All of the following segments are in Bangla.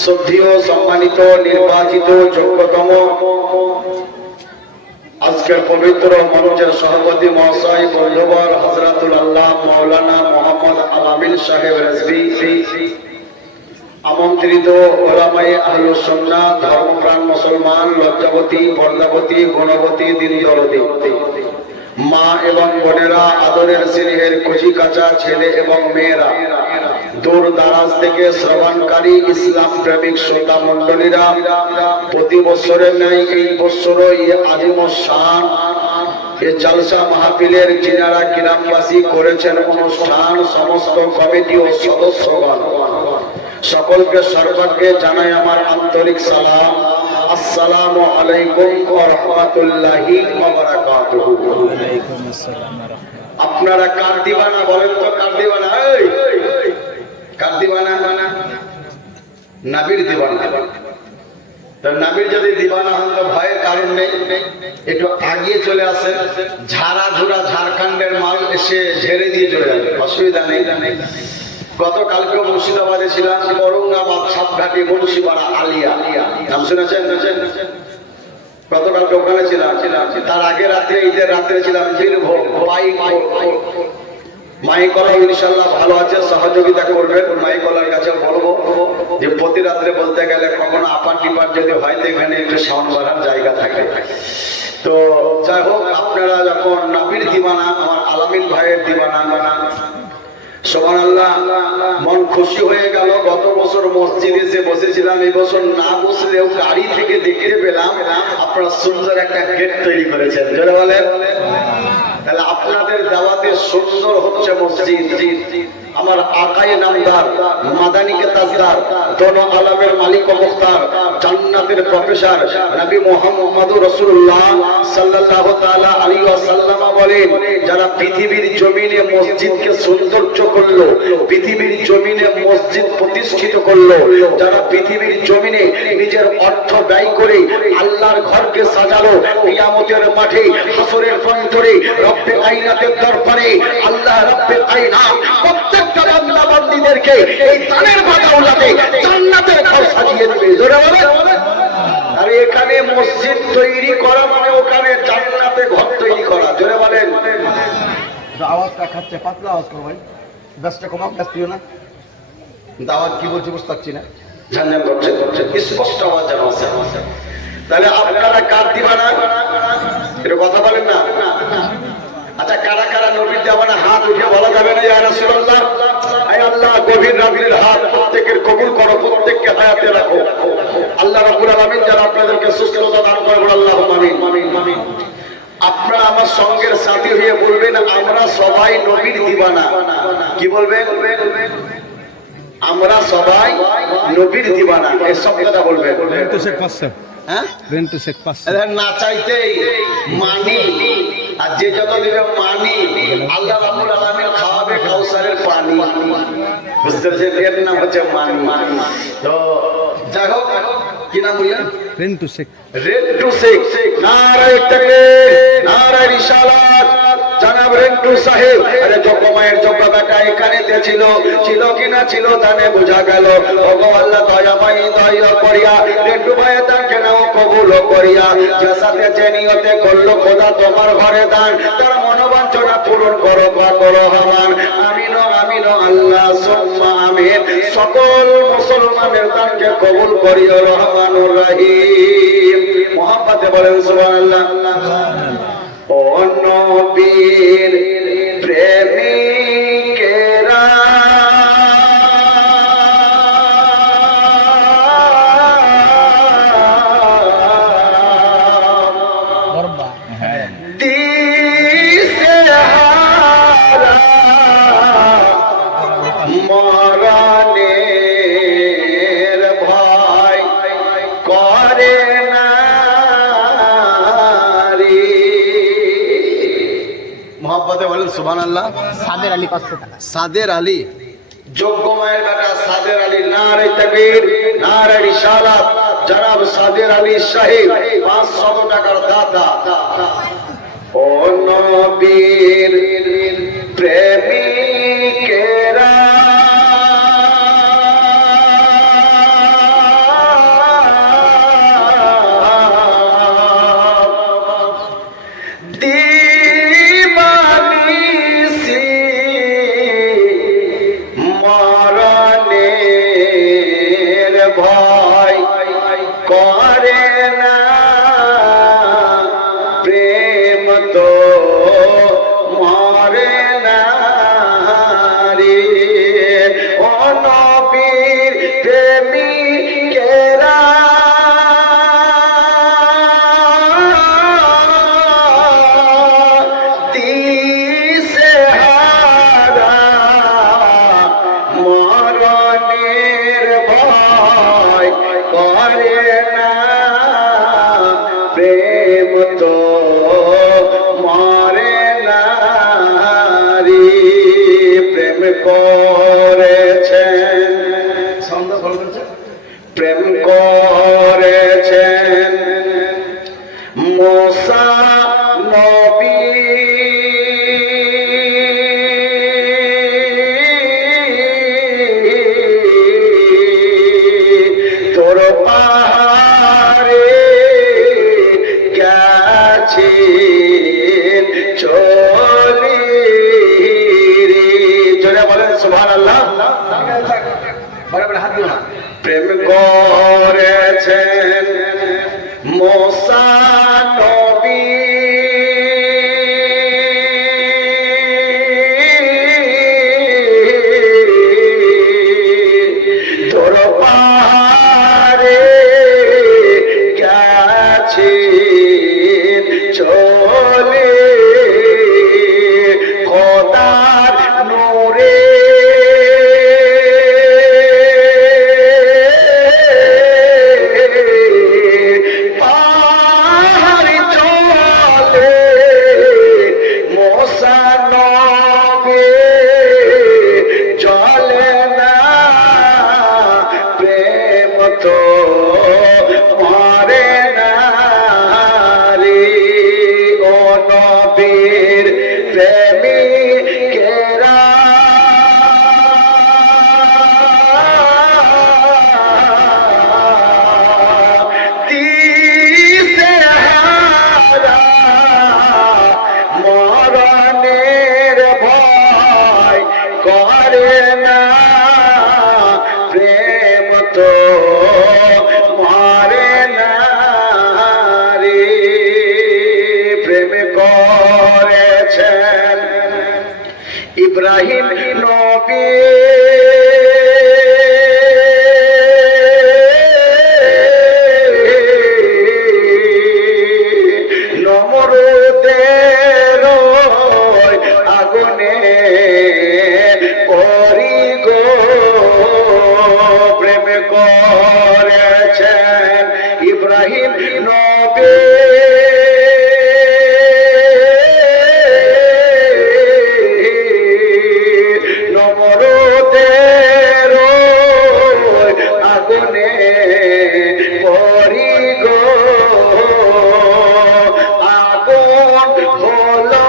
শ্রদ্ধেয় সম্মানিত নির্বাচিত যোগ্যতম আজকের পবিত্র মঞ্চের সভাপতি মহাশয় বন্ধুবর হযরতুল আল্লাহ মাওলানা মোহাম্মদ আলামিন সাহেব রেজভী, আমন্ত্রিত ওলামায়ে আহলুস সুন্নাহ, ধর্মপ্রাণ মুসলমান, লজ্জাবতী, পর্দাবতী, গুণবতী, দিন দরদী মা এবং বোনেরা, আদরের স্নেহের কচি কাঁচা ছেলে এবং মেয়েরা, দূর দারাজ থেকে শ্রবণকারী ইসলাম প্রেমিক শ্রোতা মন্ডলীরা, প্রতি বছরের ন্যায় এই বছরও আজিম শান এই জালসা মাহফিলের যিনারা গ্রামবাসী করেছেন অনুষ্ঠান, সমস্ত কমিটি ও সদস্যগণ সকলকে সর্বাগ্রে জানাই আমার আন্তরিক সালাম। আসসালামু আলাইকুম ওয়া রাহমাতুল্লাহি ওয়া বারাকাতুহু। আপনারা কার দিওয়ানা বলেন তো? কার দিওয়ানা? এই কার দিওয়ানা? নবীর দিওয়ানা। তো নবীর যদি দিওয়ানা হন তো ভয়ের কারণ নেই, একটু আগিয়ে চলে আসেন। ঝাড়াঝুড়া ঝাড়খণ্ডের মাল এসে ঝেড়ে দিয়ে চলে যাবে, অসুবিধা নেই। গতকালকে মুর্শিদাবাদে ছিলাম, ঔরঙ্গাবাদ সাপঘাটি মুন্সিপাড়া আলিয়া, নাম শুনেছেন? গতকালকে ওখানে ছিলাম। তার আগে রাত্রে, ঈদের রাত্রে ছিলাম বীরভূম। মাইকলা ইনশাআল্লাহ ভালো আছে, সহযোগিতা করবেন। মাইকলার কাছে বলবো যে প্রতি রাত্রে বলতে গেলে কখনো আপার টিপার যদি হয় তো এখানে একটু সাউন্ড বাড়ার জায়গা থাকে। তো যাই হোক, আপনারা যখন নবীর দিওয়ানা, আমার আলামিন ভাইয়ের দিওয়ানা, সুবহানাল্লাহ, মন খুশি হয়ে গেল। গত বছর মসজিদে এসে বসেছিলাম, এই বছর না বসলেও গাড়ি থেকে দেখতে পেলাম আপনারা সুন্দর একটা গেট তৈরি করেছেন। জোরে বলেন। তাহলে আপনাদের দাওয়াতে সুন্দর হচ্ছে মসজিদ। আমার আকায়ে নামদার, মাদানী কে তাজদার, দোনো আলমের মালিক ও মুখতার, জান্নাতের প্রফেসর নবী মুহাম্মদুর রাসূলুল্লাহ সাল্লাল্লাহু তাআলা আলাইহি ওয়াসাল্লাম বলেন, বলেন, যারা পৃথিবীর জমিনে মসজিদকে সৌন্দর্য করলো, পৃথিবীর জমিনে মসজিদ প্রতিষ্ঠিত করলো, যারা পৃথিবীর জমিনে নিজের অর্থ ব্যয় করে আল্লাহর ঘরকে সাজালো, কিয়ামতের মাঠে হাসরের প্রান্তরে রব্বে কায়নাতের দরবারে আল্লাহ রব্বে কায়নাত প্রত্যেকটা বান্দা বান্দীদেরকে এই দানের বাদাউলাতে জান্নাতের ঘর সাজিয়ে দিবে। জোরে বলে। আর এখানে মসজিদ তৈরি করা মানে ওখানে জান্নাতে ঘর তৈরি করা। জোরে বলেন। আওয়াজটা খাচ্ছে, পাতলা আওয়াজ করো ভাই, ব্যস্ত কমাও, ব্যস্ত না, কিন্তু আওয়াজ কি বলছি বুঝতে পারছি না। জানেন করছে স্পষ্ট আওয়াজ আছে। তাহলে আপনারা কার দিবানা এটা কথা বলেন না? আচ্ছা, কারা কারা নবীর দেওয়ানা হাত উঠে বলা যাবে না ইয়া রাসূলুল্লাহ? আয় আল্লাহ, গভীর রাত্রির হাত প্রত্যেকের কবুল করো, প্রত্যেককে হায়াতে রাখো। আল্লাহ রাব্বুল আলামিন যারা আপনাদেরকে সুস্থতা দান করে, আল্লাহুম্মা আমিন। আপনারা আমার সঙ্গের সাথী হয়ে বলবেন, আমরা সবাই নবীর দিবানা। কি বলবেন? আমরা সবাই নবীর দিবানা, এই শব্দটা বলবেন। হ্যাঁ, না চাইতেই মানি, আর যে যত দিবে মানি, আল্লাহ রাব্বুল আলামিন খাওয়াবে কাউসারের পানি। বুঝতে পারছেন? এর নাম হচ্ছে মানি। তো যাই হোক, কি নাম বললেন? রেন্টু শেখ। নারায়ে তাকবীর, নারায়ে রিসালাত। জানাব রেন্টু সাহেব, আরে যোগ্য মায়ের যোগ্য বেটা এখানে ছিল, ছিল কিনা ছিল জানে বোঝা গেল। ওগো আল্লাহ দয়াময় দয়া করিয়া রেন্টু ভাইয়ের দান কেন কবুল করিয়া, যার সাথে যে নিয়তে করলো খোদা তোমার ঘরে দান, তার মনোবাঞ্ছনা পূরণ করো বা করো হামান। আমিন আমিন আল্লাহ সুম্মা আমিন। সকল মুসলমানের দানকে কবুল করিও রহমানুর রহিম। মুহাব্বতে বলেন সুবহানাল্লাহ। ও নবীর প্রেমিকেরা, দিশেহারা মরণের ভয় করে না রে। মোহাব্বতে বলেন সুবহানাল্লাহ। সাদের আলী 500 টাকা। সাদের আলী, যোগ্য মায়ের বেটা সাদের আলী। নারায়ে তাকবীর, নারায়ে রিসালাত। জনাব সাদের আলী সাহেব 500 টাকার দাতা। ও নবীর প্রেমিকেরা, দিবানিসি মরণের ভয় করে না, প্রেম তো মরে না রে। ও নবীর প্রেমিকেরা, দিশেহারা মরণের ভয় করে না, প্রেম তো মরে না রে। প্রেম করেছেন, প্রেম করেছেন মুসা নবী, তোর পাহাড়ে গেছেন চলি রে। জোরে বলেন সুবহানাল্লাহ। হাত দিও না। প্রেম করেছেন মুসা নবী, তোর পাহাড়ে গেছেন চলে, খোদার নূরে পাহাড় নবীর প্রেমিকেরা দিশেহারা মরণের ভয় করে না, প্রেম তো মরে না রে। প্রেম করেছেন ইব্রাহিম নবী, নমরুদের আগুনে পড়ি গো। প্রেম করেছেন ইব্রাহিম নবী, নমরুদের আগুনে পড়ি গো। আগুন হলো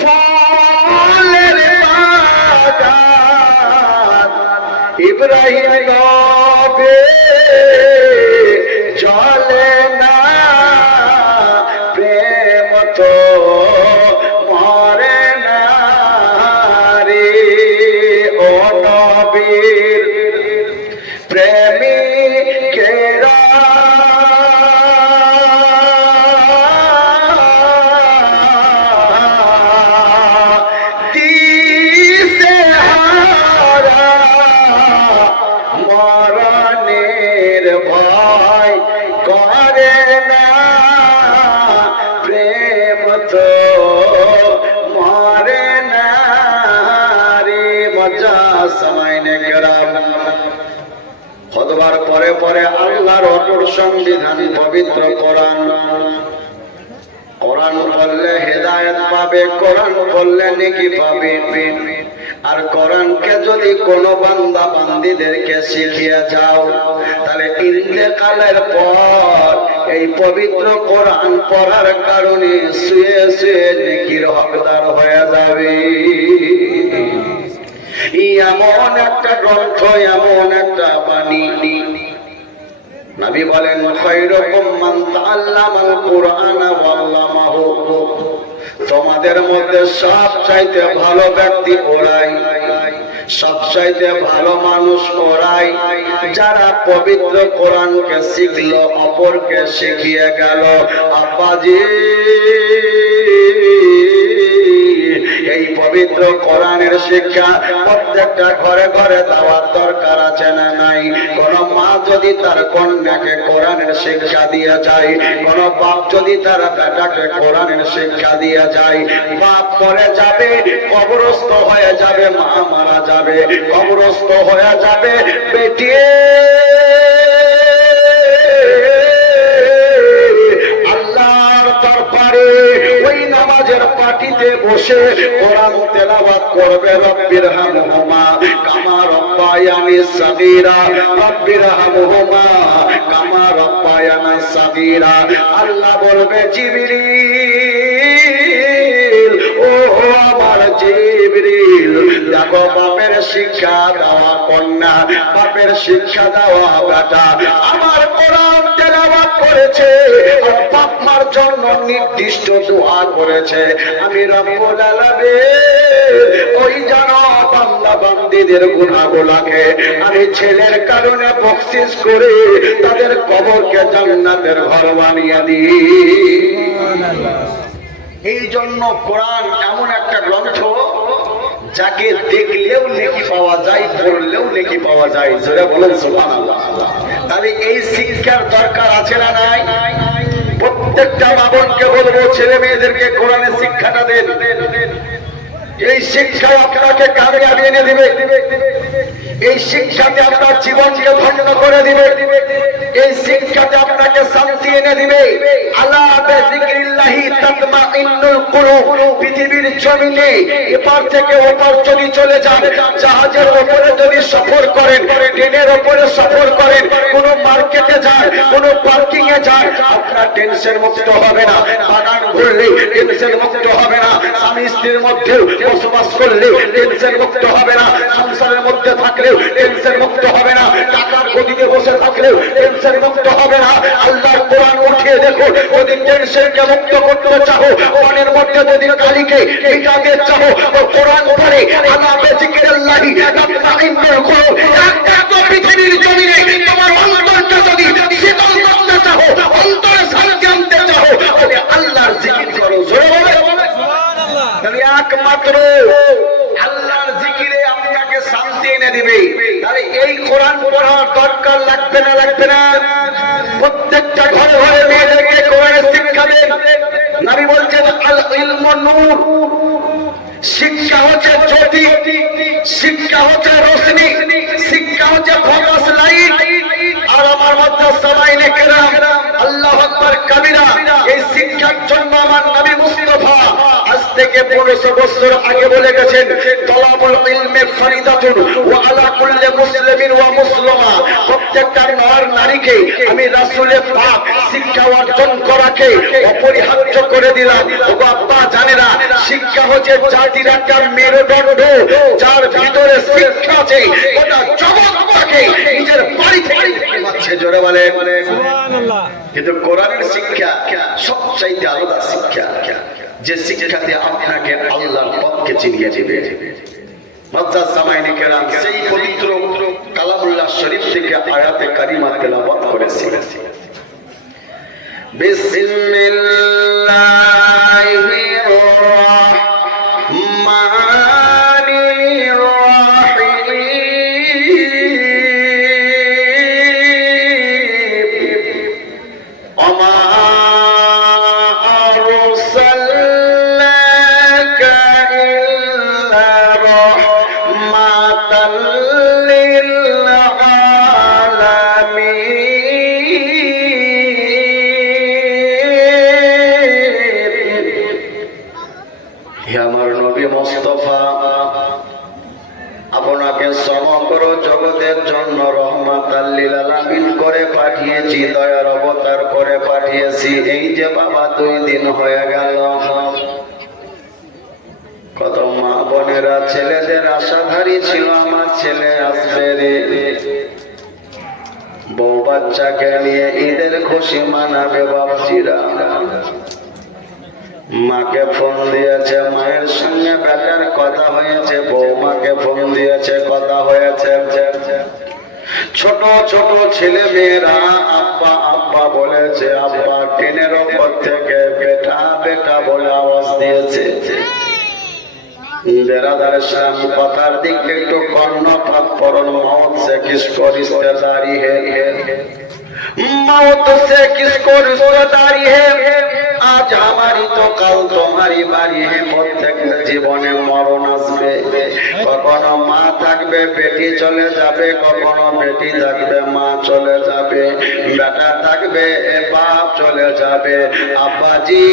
ফুলের বাগান, ইব্রাহিম নবী জ্বলে না, প্রেম তো মরে না রে। ও নবীর প্রেমিকেরা দিশেহারা মরণের ভয় করে না, প্রেম তো মরে না রে। মজা সামাইনে কেরাম, খুতবার পরে পরে আল্লাহর অটুট সংবিধান পবিত্র কোরআন। কোরআন পড়লে হেদায়েত পাবে, কোরআন পড়লে নেকি পাবে। আর কোরআনকে যদি কোনো বান্দা বান্দীদেরকে শিখিয়ে যাও, তাহলে ইন্তেকালের পর এই পবিত্র কোরআন পড়ার কারণে শুয়ে শুয়ে নেকির হকদার হয়ে যাবে। এমন একটা গ্রন্থ, এমন একটা বাণী। নবী বলেন খায়রুকুম মান তাআল্লামাল কুরআনা ওয়া আল্লামাহু। তোমাদের মধ্যে সবচাইতে ভালো ব্যক্তি ওরাই, সবচাইতে ভালো মানুষ ওরাই যারা পবিত্র কোরআনকে শিখলো, অপরকে শিখিয়ে গেল। আব্বাজি, এই পবিত্র কোরআনের শিক্ষা প্রত্যেকটা ঘরে ঘরে দেওয়ার দরকার আছে না নাই? কোন মা যদি তার কন্যাকে কোরআনের শিক্ষা দিয়ে যায়, কোন বাপ যদি তার বেটাকে কোরআনের শিক্ষা দিয়ে যায়, বাপ মরে যাবে, কবরস্থ হয়ে যাবে, মা মারা যাবে, কবরস্থ হয়ে যাবে, বেটি আল্লাহর দরবারে ওই নামাজের পাটিতে বসে কোরআন তেলাওয়াত করবে। রব্বিরহামহুমা কামা রব্বায়ানি সাগীরা, রব্বিরহামহুমা কামা রব্বায়ানা সাগীরা। আল্লাহ বলবে জিবরিল, ও আমার জিবরিল, দেখো বাপের শিক্ষা দেওয়া কন্যা, বাপের শিক্ষা দেওয়া বেটা আমার কোরআন তেলাওয়াত করেছে, আর বাপ মার জন্য নির্দিষ্ট দোয়া করেছে। আমি রব্বুল আলামিন ওই জানো বান্দা বান্দীদের গুনাহগুলোকে আমি ছেলের কারণে বখশিশ করে তাদের কবরকে জান্নাতের ঘর বানিয়ে দিই। এই জন্য কোরআন এমন একটা গ্রন্থ যাকে দেখলেও নেকি পাওয়া যায়, পড়লেও নেকি পাওয়া যায়। জোরে বলেন সুবহানাল্লাহ। তাহলে এই শিক্ষার দরকার আছে না নাই? প্রত্যেকটা মা বোনকে বলবো, ছেলে মেয়েদেরকে কোরআনের শিক্ষাটা দেন। এই শিক্ষায় আপনাকে কামিয়াবি এনে দিবে, এই শিক্ষাতে আপনার জীবনকে ধন্য করে দিবে, এই শিক্ষাতে আপনাকে আপনাকে শান্তি এনে দিবে। আলা বিযিকরিল্লাহি তাতমাইন্নুল কুলুব। পৃথিবীর জমিনে এপার থেকে ওপার যদি চলে যান, জাহাজের উপরে যদি সফর করেন, ট্রেনের উপরে সফর করেন, কোন মার্কেটে যান, কোন পার্কিং এ যান, আপনার টেনশন মুক্ত হবে না। বাগান ঘুরলে টেনশন মুক্ত হবে না। স্বামী স্ত্রীর মধ্যে বসবাস করলে টেনশন মুক্ত হবে না। সংসারের মধ্যে থাকলেও টেনশন মুক্ত হবে না। টাকার গদিতে বসে থাকলেও টেনশন মুক্ত হবে না। আল্লাহর কোরআন উঠিয়ে দেখো, যদি টেনশনকে মুক্ত করতে চাও, মনের মধ্যে যদি কালিকে মিটাতে চাও, তো কোরআন পড়ে আলা বিযিকরিল্লাহি তাতমাইন্নুল কুলুব। একটা পৃথিবীর জমিনে তোমার অন্তরটা যদি শীতল করতে চাও, অন্তরে শান্তি আনতে চাও, তাহলে আল্লাহর জিকির করো। জোরে বলে সুবহানাল্লাহ। তাহলে একমাত্র আল্লাহর জিকিরে আপনাকে শান্তি এনে দিবে। তাহলে এই কোরআন পড়ার দরকার লাগবে না? লাগবে না? প্রত্যেকটা ঘরে ঘরে মেয়েদেরকে কোরআনের শিক্ষা দেন। নবী বলছেন আল ইলমু নূর, শিক্ষা হচ্ছে জ্যোতি, শিক্ষা হচ্ছে রোশনি, শিক্ষা হচ্ছে ফোকাস লাইট। আর আমার মধ্যে সামাইনে কেরাম, আল্লাহু আকবার কাবীরা, এই শিক্ষার জন্য আমার নবী মুস্তাফা আজ থেকে 1500 বছর আগে বলে গেছেন, তলাবুল ইলমে ফরিদাতুন ওয়া আলা কুল্লি মুসলিমিন ওয়া মুসলিমা। প্রত্যেকটা নর নারীকে আমি রাসূলের পাক শিক্ষা অর্জন করাকে অপরিহার্য করে দিলাম। ও বাবা জানেরা, শিক্ষা হচ্ছে জাতির একটা মেরুদণ্ড। যার ভিতরে শিক্ষা আছে, গোটা জগৎটাকে নিজের বাড়ি থেকে পাচ্ছে। জোরে বলে সুবহানাল্লাহ। কিন্তু কোরআনের শিক্ষা সবচাইতে আলাদা শিক্ষা, যে শিক্ষাতে আপনাকে আল্লাহর পথকে চিনিয়ে দিবে। মুআজ্জাজ সামাইনে কেরাম সেই পবিত্র কালামুল্লাহ শরীফ থেকে আয়াতে কারিমা তেলাওয়াত করেছি। বিসমিল্লাহির রাহমানির রাহিম। ওমা আরসালনাকা ইল্লা রাহমাতাল লিল আলামিন। হে আমার নবী মুস্তাফা, আপনাকে সমগ্র জগতের জন্য রহমাতাল লিল আলামিন করে পাঠিয়েছি, দয়ার অবতার করে পাঠিয়েছি। এই যে বাবা 2 দিন হয়ে গেল, কত মা বোনেরা ছেলেদের আশাধারী ছিল, আমার ছেলে আসবে রে, বউ বাচ্চাকে নিয়ে ঈদের খুশি মানাবে বাবজিরা। মাকে ফোন দিয়েছে, মায়ের সঙ্গে বেটার কথা হয়েছে, বৌমাকে ফোন দিয়েছে, কথা হয়েছে। ছোট ছোট ছেলে মেয়েরা আব্বা আব্বা বলেছে, আব্বা ট্রেনের ওপর থেকে বেটা বেটা বলে আওয়াজ দিয়েছে। बेरादर इस्लाम কথার দিকে একটু কর্ণপাত করুন। मौत से किसको रिश्तेदारी है, मौत से किसको रिश्तेदारी है, आज हमारी तो कल तुम्हारी बारी है। প্রত্যেকের জীবনে মরণ আসবে। কখনো মা থাকবে বেটি চলে যাবে, কখনো বেটি থাকবে মা চলে যাবে, বেটা থাকবে বাপ চলে যাবে। আব্বাজি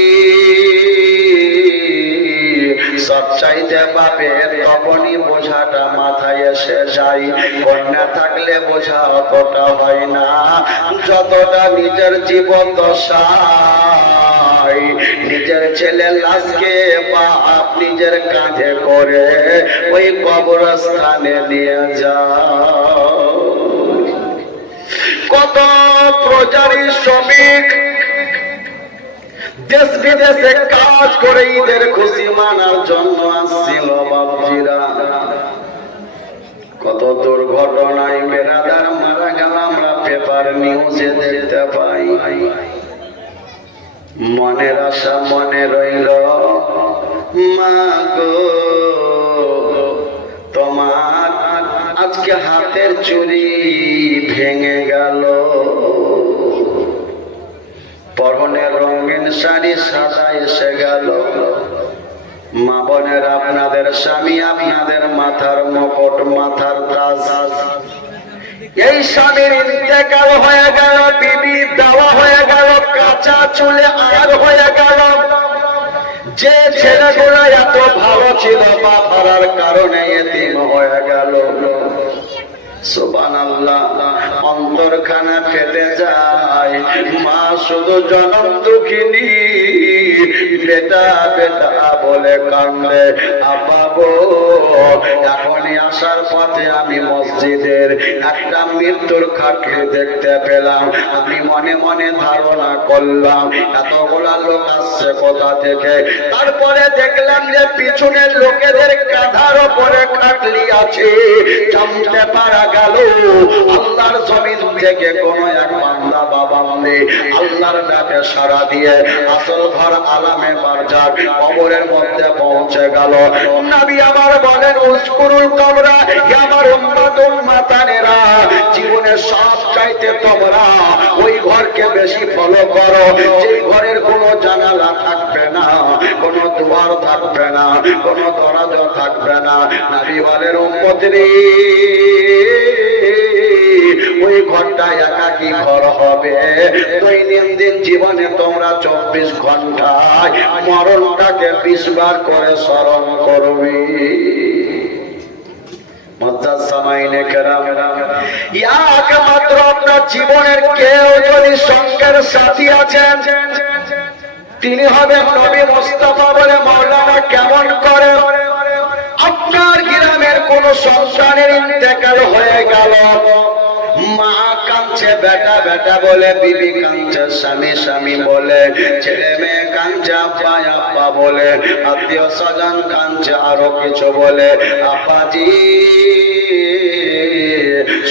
সব চাইতে বাপের তখনই বোঝাটা মাথায় এসে যায়। কন্যা থাকলে বোঝা অতটা হয় না, যতটা নিজের জীবন দশায় নিজের ছেলের লাশকে বাপ নিজের কাঁধে করে ওই কবরস্থানে নিয়ে যায়। কত প্রজারী শ্রমিক দেশ বিদেশে কাজ করে ঈদের খুশি মানার জন্য আসছিল বাবজিরা। কত দুর্ঘটনায় বেরাদার মারা গেল, আমরা পেপার নিউজে দেখতে পাই। মনের আশা মনে রইল, মা গো তোমার আজকে হাতের চুড়ি ভেঙে গেল, পরনের রঙিন শাড়ি সাদা এসে গেল। মা বোনের আপনাদের স্বামী আপনাদের মাথার মুকুট মাথার তাজ, এই স্বামীর ইন্তেকাল হয়ে গেল, বিবি দেওয়া হয়ে চলে আর হয়ে গেল। যে ছেলেগুলো এত ভালো ছিল বা ভাড়ার কারণে এতিম হয়ে গেল। সুবহানাল্লাহ, অন্তরখানা ফেটে যায়। মা শুধু জনম দুঃখিনী, বেটা বেটা বলে কান্দে। আব্বা গো, এখনই আসার পথে আমি মসজিদের একটা মৃত্যুর খাটলি দেখতে পেলাম। আমি মনে মনে ধারণা করলাম এতগুলা লোক আসছে কোথা থেকে। তারপরে দেখলাম যে পিছনের লোকেদের কাঁধার উপরে খাটলি আছে। জানতে পারা গেল আল্লাহর জমিন থেকে কোন এক বান্দা বাবান্দে আল্লাহর ডাকে সাড়া দিয়ে আসল ঘর আলামে বারজাক কবরের মধ্যে পৌঁছে গেল। নবী আমার বলেন, উসকুরুল কবরা, হে আমার উম্মত উম্মাতানেরা, জীবনের সব চাইতে তোমরা ওই ঘরকে বেশি ফলো করো যেই ঘরের কোনো জানালা থাকবে না, কোনো দুয়ার থাকবে না, কোনো দরজা থাকবে না। নবী বলেন, উম্মতরে, ওই ঘরটা একাকী ঘর হবে। দৈনন্দিন জীবনে তোমরা 24 ঘন্টায় মরণটাকে 20 বার করে স্মরণ করবে। একমাত্র আপনার জীবনের কেউ যদি সঙ্গের সাথী আছেন, তিনি হবেন নবী মুস্তাফা। বলে মাওলানা কেমন করে? আপনার গ্রামের কোন সন্তানের ইন্তেকাল হয়ে গেল, মা কাঁদছে বেটা বেটা বলে, বিবি কাঁদছে স্বামী স্বামী বলে, ছেলে মেয়ে কাঁদছে আব্বা আব্বা বলে, আত্মীয় স্বজন কাঁদছে আরো কিছু বলে। আব্বাজি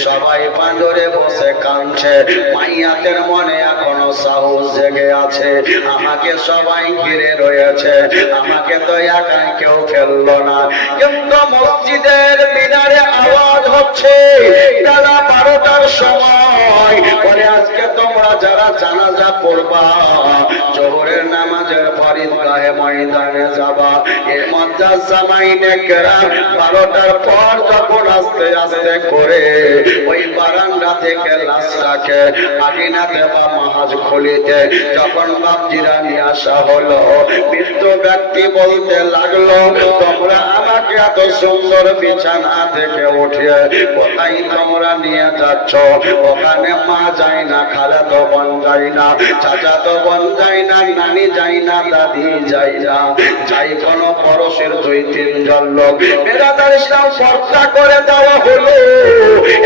সবাই পাঁজরে বসে কাঁদছে। মাইয়াতের মনে এখনো সাহস জেগে আছে। আমাকে সবাই ঘিরে রয়েছে, আমাকে তো একাই কেউ ফেললো না। কিন্তু মসজিদের মিনারে আওয়াজ হচ্ছে বেলা 12টার সময়। বলে আজকে তোমরা যারা জানাজা পড়বা, জোহরের নামাজের ফরিদগাহে ময়দানে যাবা। এর মধ্যে জামাইনে কেরাম 12টার পর যখন আস্তে আস্তে করে ওই বারান্দা থেকে লাশটাকে আকিনাতে বা মাহাজ খুলিতে যখন বাপজিরা নিয়ে আসা হলো, মৃত ব্যক্তি বলতে লাগলো, তোমরা আমাকে এত সুন্দর বিছানা থেকে উঠিয়ে কোথায় তোমরা নিয়ে যাচ্ছ? ওখানে মা যায় না, খালাতো বোন যায় না, চাচাতো বোন যায় না, নানি যায় না, দাদি যায় না, যাই কোনো পরশের 2-3 জন লোক। বেরাদার ইসলাম পর্দা করে দেওয়া হলো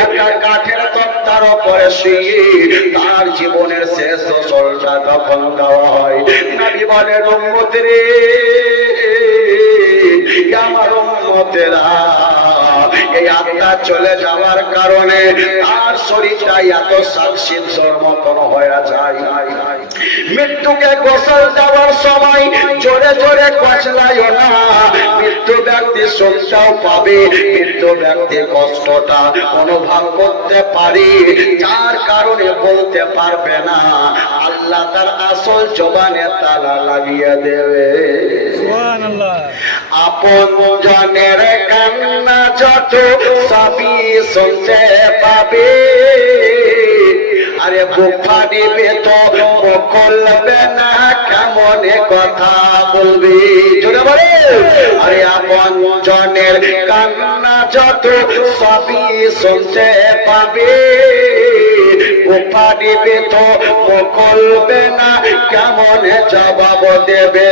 একটা কাঠের তক্তার উপরে শুয়ে তার জীবনের শেষ দশলটা তখন দেওয়া হয়। নবী বলেন, উম্মতরে, আমার উম্মতেরা, এই আত্মা চলে যাওয়ার কারণে তার শরীরটা এত সাক্ষীর মতন হয়ে যায়। মৃত্যুকে গোসল দেওয়ার সময় জোরে জোরে কচলায় না। মৃত্যু ব্যক্তি সুখটাও পাবে, মৃত্যু ব্যক্তি কষ্টটা অনুভব করতে পারে, যার কারণে বলতে পারবে না। আল্লাহ তার আসল জবানে তালা লাগিয়ে দেবে। আপন জনের কান্না যত সবই শুনতে পাবে, আরে বুক ফাটিবে তো বলবে না, কেমন কথা বলবি? জোরে বলে, আরে আপন জনের কান্না যত সবই শুনতে পাবে, বুক ফাটিবে তো বলবে না, কেমন জবাব দেবে?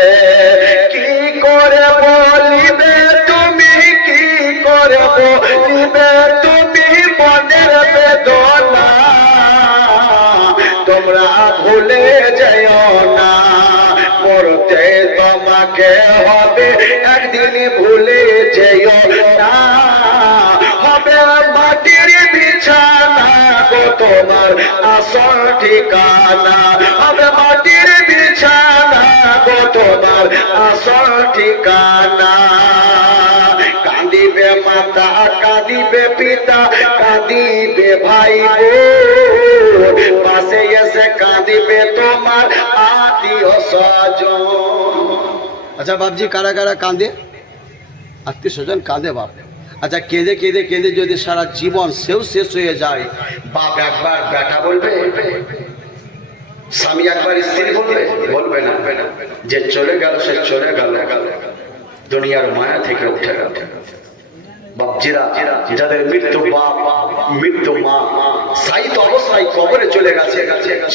কি করে বলিবে তুমি, কি করে বলিবে তুমি মনের বেদনা? তোমরা ভুলে যেও না, মরতে তোমাকে হবে একদিন, ভুলে যেও না। হবে মাটির বিছানা গো তোমার আসল ঠিকানা, হবে মাটির বিছানা গো তোমার আসল ঠিকানা। কাঁদিবে মাতা, কাঁদিবে পিতা, কাঁদিবে ভাই বোন, পাশে এসে কাঁদিবে তোমার আত্মীয় স্বজন। আচ্ছা বাপজি, কারা কারা কাঁদে? আত্মীয় স্বজন কাঁদে বাপ। আচ্ছা, কেঁদে কেঁদে কেঁদে যদি সারা জীবন সেও শেষ হয়ে যায়, বাপ একবার বেটা বলবে? স্বামী একবার স্ত্রী বলবে, বলবে না, যে চলে গেল সে চলে গেল, দুনিয়ার মায়া থেকে উঠে গেল। বাপজিরা, যাদের মৃত্যু বাপ মৃত্যু মা সাইত অবস্থায় কবরে চলে গেছে,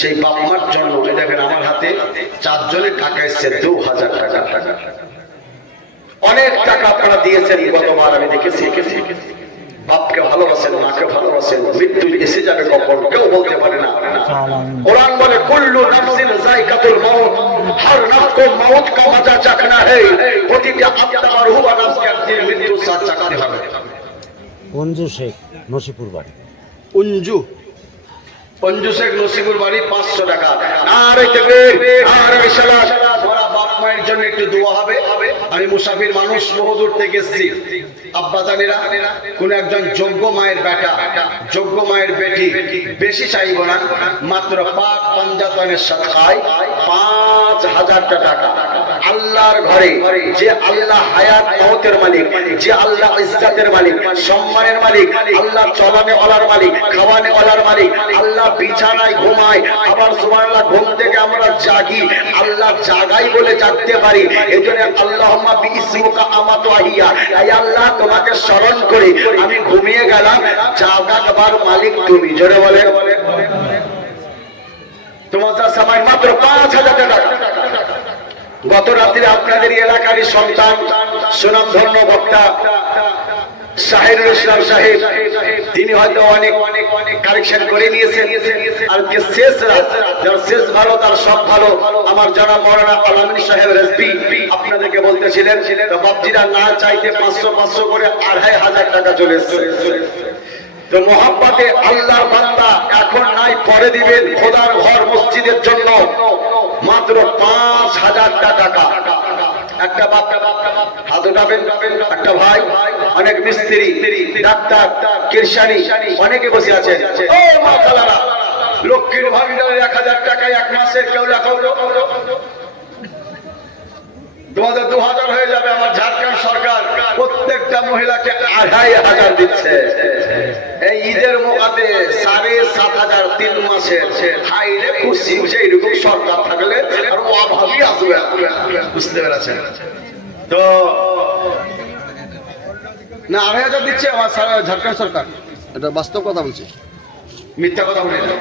সেই বাপ মার জন্য দেখেন আমার হাতে 4 জনের টাকা এসছে 2000 টাকা। অনেক টাকা আপনারা দিয়েছেন গতবার, আমি দেখেছি। বাপকে ভালোবাসেন, মাকে ভালোবাসেন, মৃত্যু এসে যাবে কখন কেউ বলতে পারে না। কোরআন বলে কুল্লু নাফসিন যায়কাতুল মাউত, হর নফস কো মৌত কা মজা চাখনা है, প্রতিটি আত্মা আর রূহ নফসকে একদিন মৃত্যুর স্বাদ চাখতে হবে। অঞ্জু শেখ, নসিপুর বাড়ি। অঞ্জু শেখ, নসিপুর বাড়ি, 500 টাকা। আরে তাকবীর, আরে সালাত। ওরা বাপ মায়ের জন্য একটু দোয়া হবে। আমি মুসাফির মানুষ, বহুদূর থেকে এসেছি। আব্বা জানেরা, কোন একজন যোগ্য মায়ের বেটা, যোগ্য মায়ের বেটি, বেশি চাইব না, মাত্র পাক পাঞ্জাতনের সাথে 5000 টাকা। আল্লাহর ঘরে যে আল্লাহ হায়াত মওতের মালিক, যে আল্লাহ ইজ্জতের মালিক, সম্মানের মালিক, আল্লাহ চলানে ওলার মালিক, খাওয়ানে ওলার মালিক, আল্লাহ বিছানায় ঘুমায়, আবার সুবহানাল্লাহ ঘুম থেকে আমরা জাগি, আল্লাহ জাগাই বলে জাগতে পারি। এজন্য আল্লাহুম্মা বিইসমুকা আমাতু আহিয়া, আয় আল্লাহ তোমাকে স্মরণ করে আমি ঘুমিয়ে গেলাম, জাগাবার মালিক তুমি। জোরে বলে, তোমার সময় মাত্র 5000 টাকা। গত রাত্রে আপনাদের এলাকারই সন্তান, সুনামধন্য বক্তা শাহিনুল ইসলাম সাহেব, তিনি হয়তো অনেক কালেকশন করে নিয়েছেন। আর যে শেষ রাত, যার শেষ ভালো তার সব ভালো, আমার জনাব মাওলানা আলামিন সাহেব রেজভী আপনাদেরকে বলতেছিলেন, বাপজিরা না চাইতে 500 করে 2500 টাকা চলে এসেছে। তো মোহাম্মতে আল্লাহর বান্দা এখন নাই, পরে দিবেন খোদার ঘর মসজিদের জন্য মাত্র 5000 টাকা। একটা বাপ হাত উঠাবেন, একটা ভাই, অনেক মিস্ত্রি, ডাক্তার, কিরসানি, অনেকে বসে আছে। ও মা খালারা, লক্ষ্মীর ভান্ডারে 1000 টাকায় 1 মাসের কেউ লেখাও, তোমাদের 2000 হয়ে যাবে। আমার ঝাড়খণ্ড সরকার প্রত্যেকটা মহিলাকে 2500 দিচ্ছে। এই ঈদের মোকাতে 7500 3 মাসের। হাইরে খুশি, এইরকম সরকার থাকলে আর অভাবই আসবে, বুঝতে পেরেছেন তো? না 2500 দিচ্ছে আমার ঝাড়খণ্ড সরকার, এটা বাস্তব কথা বলছি, মিথ্যা কথা বলি না।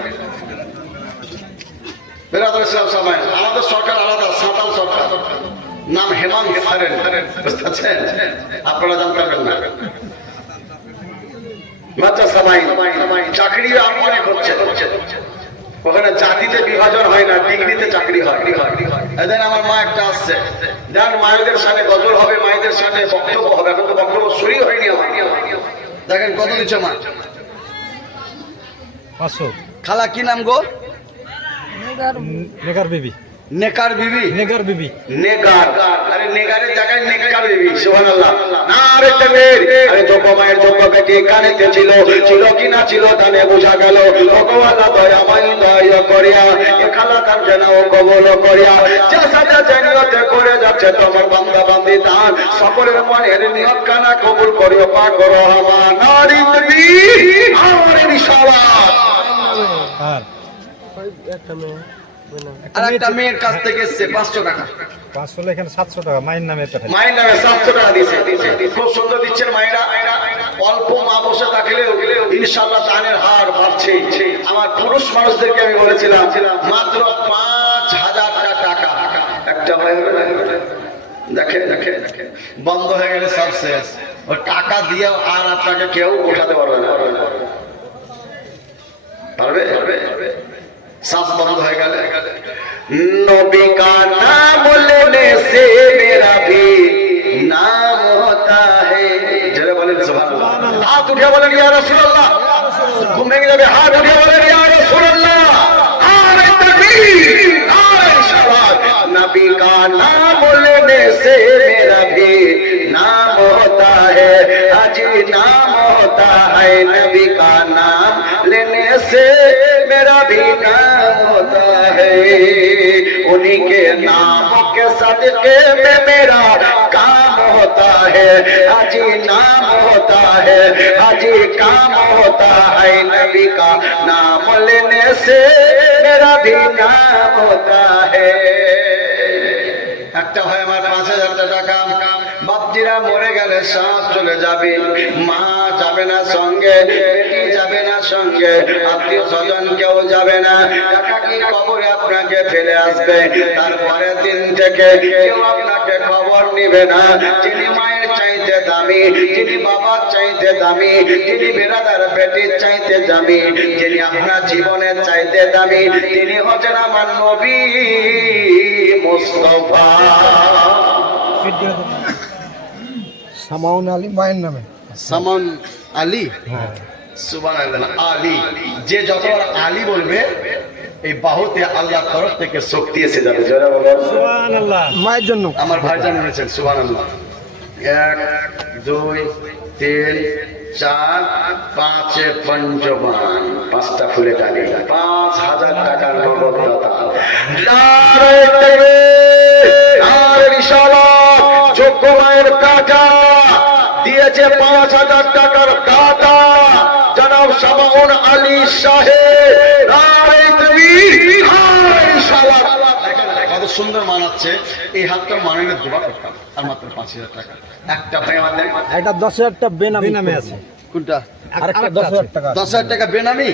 আমাদের সরকার আলাদা, সাঁওতাল সরকার, নাম হেমন্ত সোরেন, বুঝতে পারছেন? আপনারা জানতে পারবেন না। বাচ্চা সবাই চাকরি অনেক হচ্ছে, ওখানে জাতিতে বিভাজন হয় না, ডিগ্রিতে চাকরি হয়। এদের আমার মা একটা আসছে, দেন মায়েদের সাথে গজল হবে, মায়েদের সাথে বক্তব্য হবে। এখন তো বক্তব্য শুরুই হয়নি আমার। দেখেন কত দিচ্ছে মা। 500। খালা কি নাম গো? নেগার বিবি। নেকার বিবি, নেগার বিবি, নেগার। আরে নেগারের জায়গায় নেকার বিবি, সুবহানাল্লাহ। নারে তাকবীর। আরে যোগ্য মায়ের যোগ্য বেটি কানেতে ছিল, ছিল কিনা ছিল তানে বোঝা গেল। ভগবান দয়াময় দয়া করিয়া এ খালা কান যেন কবুল করিয়া, যা সাজা জানিয়তে করে যাচ্ছে তোমার বান্দা বান্দি তার, সকলের মনের নিয়ত কানা কবুল করিও পাক রহমান। নারী তাকবীর, আমারে ইনশাআল্লাহ। আর একটা মেয়ে, আর একটা মেয়ের কাছ থেকে এসছে 500 টাকা। 500 এখানে 700 টাকা মায়ের নামে পাঠাই। মায়ের নামে 700 টাকা দিয়েছে, খুব সুন্দর দিচ্ছেন মায়েরা। অল্প মা বসে থাকলেও ইনশাআল্লাহ দানের হার বাড়ছে। আমার পুরুষ মানুষদেরকে আমি বলেছিলাম মাত্র 5000 টাকা। একটা ভাই দেখেন বন্ধ হয়ে গেলে সব শেষ। ওই টাকা দিয়ে আর আপনাকে কেউ উঠাতে পারবে না, পারবে? सांस बंद हो गया। नबी का नाम लेने से मेरा भी नाम होता है। जरा बोले सुभान अल्लाह। हाथ उठा बोले या रसूल अल्लाह। घूमेंगे जब हाथ उठा बोले या रसूल अल्लाह। नारे तकबीर, नारे शहादत। नबी का नाम लेने से मेरा भी नाम होता है, अजी नाम होता है। नबी का नाम लेने से मेरा भी नाम होता है, उन्हीं के नाम के सदके में मेरा काम होता है, हाजी नाम होता है, हाजी काम होता है। नबी का नाम लेने से मेरा भी नाम होता है। একটা ভাই আমার 5,000 টাকা, বাপজিরা মরে গেলে সব চলে যাবে, মা যাবে না সঙ্গে, বেটি যাবে না সঙ্গে, আত্মীয় স্বজন কেউ যাবে না, একাকী কবরে আপনাকে ফেলে আসবে। তারপরের দিন থেকে কেউ আপনাকে খবর নিবে না। যিনি মায়ের চাইতে দামি, যিনি বাবার চাইতে দামি, যিনি বেরাদার বেটির চাইতে দামি, যিনি আপনার জীবনের চাইতে দামি, তিনি হচ্ছেন আমার নবী মুস্তাফা। সামাউন আলী মায়ের নামে। সামান আলী, হ্যাঁ। সুবহানাল্লাহ, আলী। যে যতবার আলী বলবে এই বাহুতে আল্লাহর তরফ থেকে শক্তি এসে যাবে। যারা বলো সুবহানাল্লাহ। মায়ের জন্য আমার ভাইজান বলেছেন সুবহানাল্লাহ। 1 2 3 4 5 পঞ্চবান, 5টা ফুলে টানি, 5,000 টাকার নগদ দাতা। নারে তাকবীর, নারে রিসালাত। যোগ্য মায়ের কাটা দিয়েছে 5,000 টাকার দাতা জনাব সামাউন আলী সাহেব। নারে তাকবীর, নারে রিসালাত। কত সুন্দর মানাচ্ছে। এই হাতটা মানের দোয়া করতাম, আর মাত্র 5,000 টাকা। একটা ভাই আমাদের এটা 10,000টা বেনামি আছে। কোনটা? আরেকটা 10,000 টাকা। 10,000 টাকা বেনামি।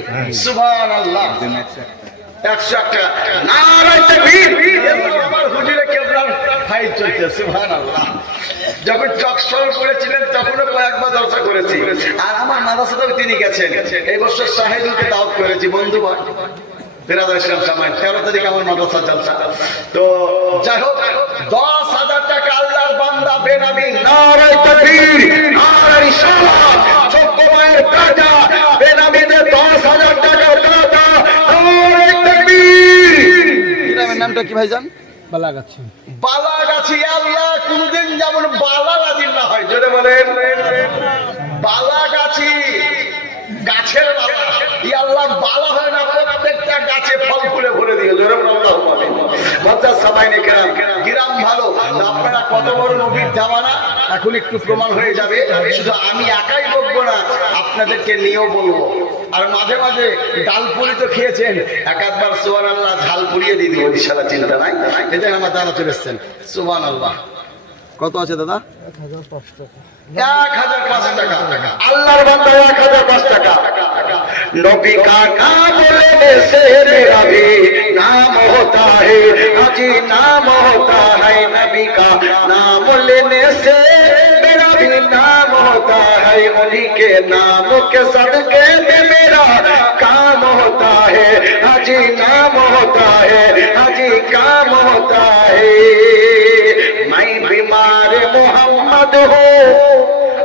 সুবহানাল্লাহ। 101 টাকা। নারে তাকবীর। আমার হুজুরে কেবলার ফাইল চলছে। সুবহানাল্লাহ। যখন চকসল করেছিলেন তখনও কয়েকবার জলসা করেছি, আর আমার মাদ্রাসাতেও তিনি গেছেন। এই বছর শাহিদুলকে দাওয়াত করেছি, বন্ধু ভাই বেরাদার ইসলাম সামাই 13 তারিখ আমার মাদ্রাসা জলসা। তো যাই হোক, 10,000 টাকা আল্লাহর বান্দা বেনামি। নারে তাকবীর, নারে রিসালাত। যোগ্য মায়ের কাটা বেনামিতে 10,000 টাকা দাতা। নারে তাকবীর। গ্রামের নামটা কি ভাইজান? বালাগাছি। বালাগাছি। আল্লাহ কোনদিন যেমন বালা নাজিল না হয়, জোরে বলেন। বালাগাছি, গাছের বালা। ই আল্লাহ বালা হয় না, প্রত্যেকটা গাছে ফল ফুলে ভরে দিও। জোরে বলেন আল্লাহুম্মা আমিন। মাদ্রাসা সামাইনে কেরাম, গ্রাম ভালো। আপনারা কত বড় নবীর জামানা এখন একটু প্রমাণ হয়ে যাবে। শুধু আমি একাই বলবো না, আপনাদেরকে নিয়েও বলবো। আর মাঝে মাঝে ডাল পুরি তো খেয়েছেন, একবার সুবহানাল্লাহ ঝাল পুড়িয়ে দিয়ে দিব, ইনশাআল্লাহ, চিন্তা নাই। এটা আমার দাদা চলে এসছেন। সুবহানাল্লাহ। কত আছে দাদা? 1,005 টাকা। আল্লাহর বান্দা 1,005 টাকা। नबी का नाम लेने से मेरा भी नाम होता है, अजी नाम होता है। नबी का नाम लेने से मेरा भी नाम होता है, उन्हीं के नाम के सदके में मेरा काम होता है, अजी नाम होता है, अजी काम होता है। मैं बीमार मोहम्मद हूँ,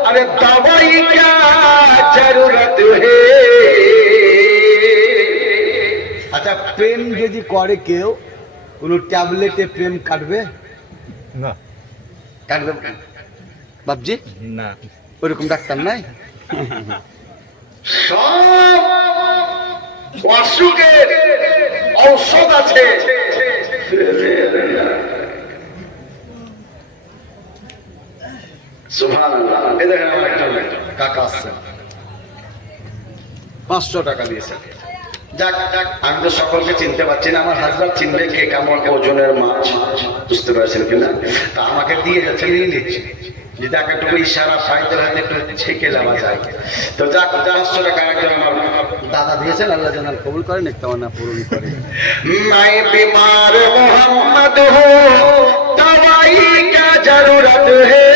अरे दवाई क्या जरूरत है। আচ্ছা, প্রেম যদি করে কেউ, কোন ট্যাবলেটে প্রেম কাটবে না, কাটবে বাপজি? না, ওরকম ডাক্তার নাই। সব অসুখের ঔষধ আছে। সুবহানাল্লাহ। এই দেখেন আমার একটা কাকা আসছে, 500 টাকা দিয়েছে। যাক, আমি তো সকলকে চিনতে পারছি না, আমার হাজরাত চিনবে কে কেমন ওজনের মাছ, বুঝতে পারছেন কিনা। তা আমাকে দিয়ে যাচ্ছে, নিয়ে নিচ্ছি। যদি একটু ইশারা পাইতে হয়তো একটু ছেকে যাওয়া যায়। তো যাক, 500 টাকা একজন আমার দাদা দিয়েছেন, আল্লাহ জানাল কবুল করেন, একটা না পূরণ করে। मैं बीमार मोहम्मद हूँ, दवाई क्या जरूरत है।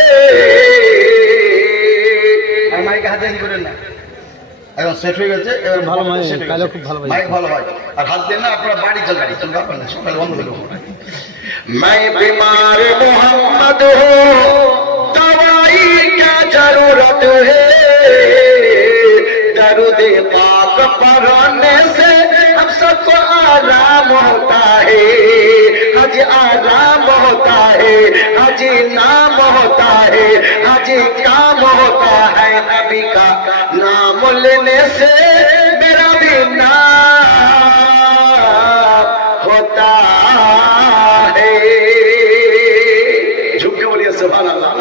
আর মাইকে হাতে করেন না, এখন সেট হয়ে গেছে। এবার ভালো মাইক, কালো খুব ভালো মাইক ভালো হয়। আর হাত দেন না, আপনারা বাড়ি চলবেন, শুনতে পারবেন না, সকাল বন্ধ হয়ে যাবে। मैं बीमार मोहम्मद हूँ, दवाई क्या जरूरत है। दर्द पाक पढ़ने से हम सबको आराम होता है, हज आराम होता है, हज नाम होता है, हज काम होता है। नबी का नाम लेने से मेरा भी नाम होता है। झुक के बोलिए सुभान अल्लाह।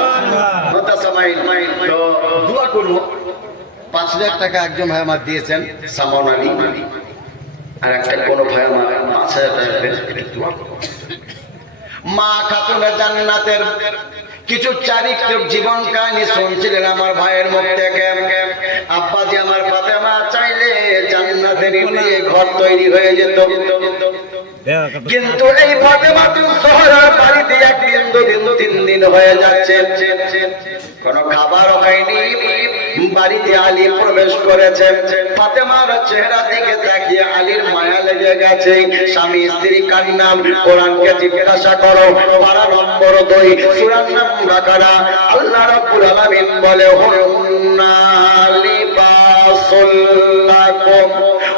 তো দোয়া করবো। 5,000 টাকা একজন ভাই আমার দিয়েছেন, সামাউন আলী। আর একটা কোন ভাই আমার আছে মা খাতুনে জান্নাতের কিছু চারিত্রিক জীবন কাহিনী শুনছিলেন আমার ভাইয়ের মুখ থেকে। আব্বাজি আমার ফাতেমা চাইলে জান্নাতের নিয়ে ঘর তৈরি হয়ে যেত, কিন্তু এই ফাতেমা শহরের বাড়িতে একদিন দুদিন 3 দিন হয়ে যাচ্ছে, কোনো খাবার হয়নি। বাড়িতে আলী প্রবেশ করেছে, ফাতেমার চেহারা দিকে তাকিয়ে আলীর মায়া লেগে গেছে। স্বামী স্ত্রী কান্না। কোরআনকে জিজ্ঞাসা করো, পারা নম্বর 2 সূরা বাকারা। আল্লাহ রাব্বুল আলামিন বলে, হুন্না লিবাসুল লাকুম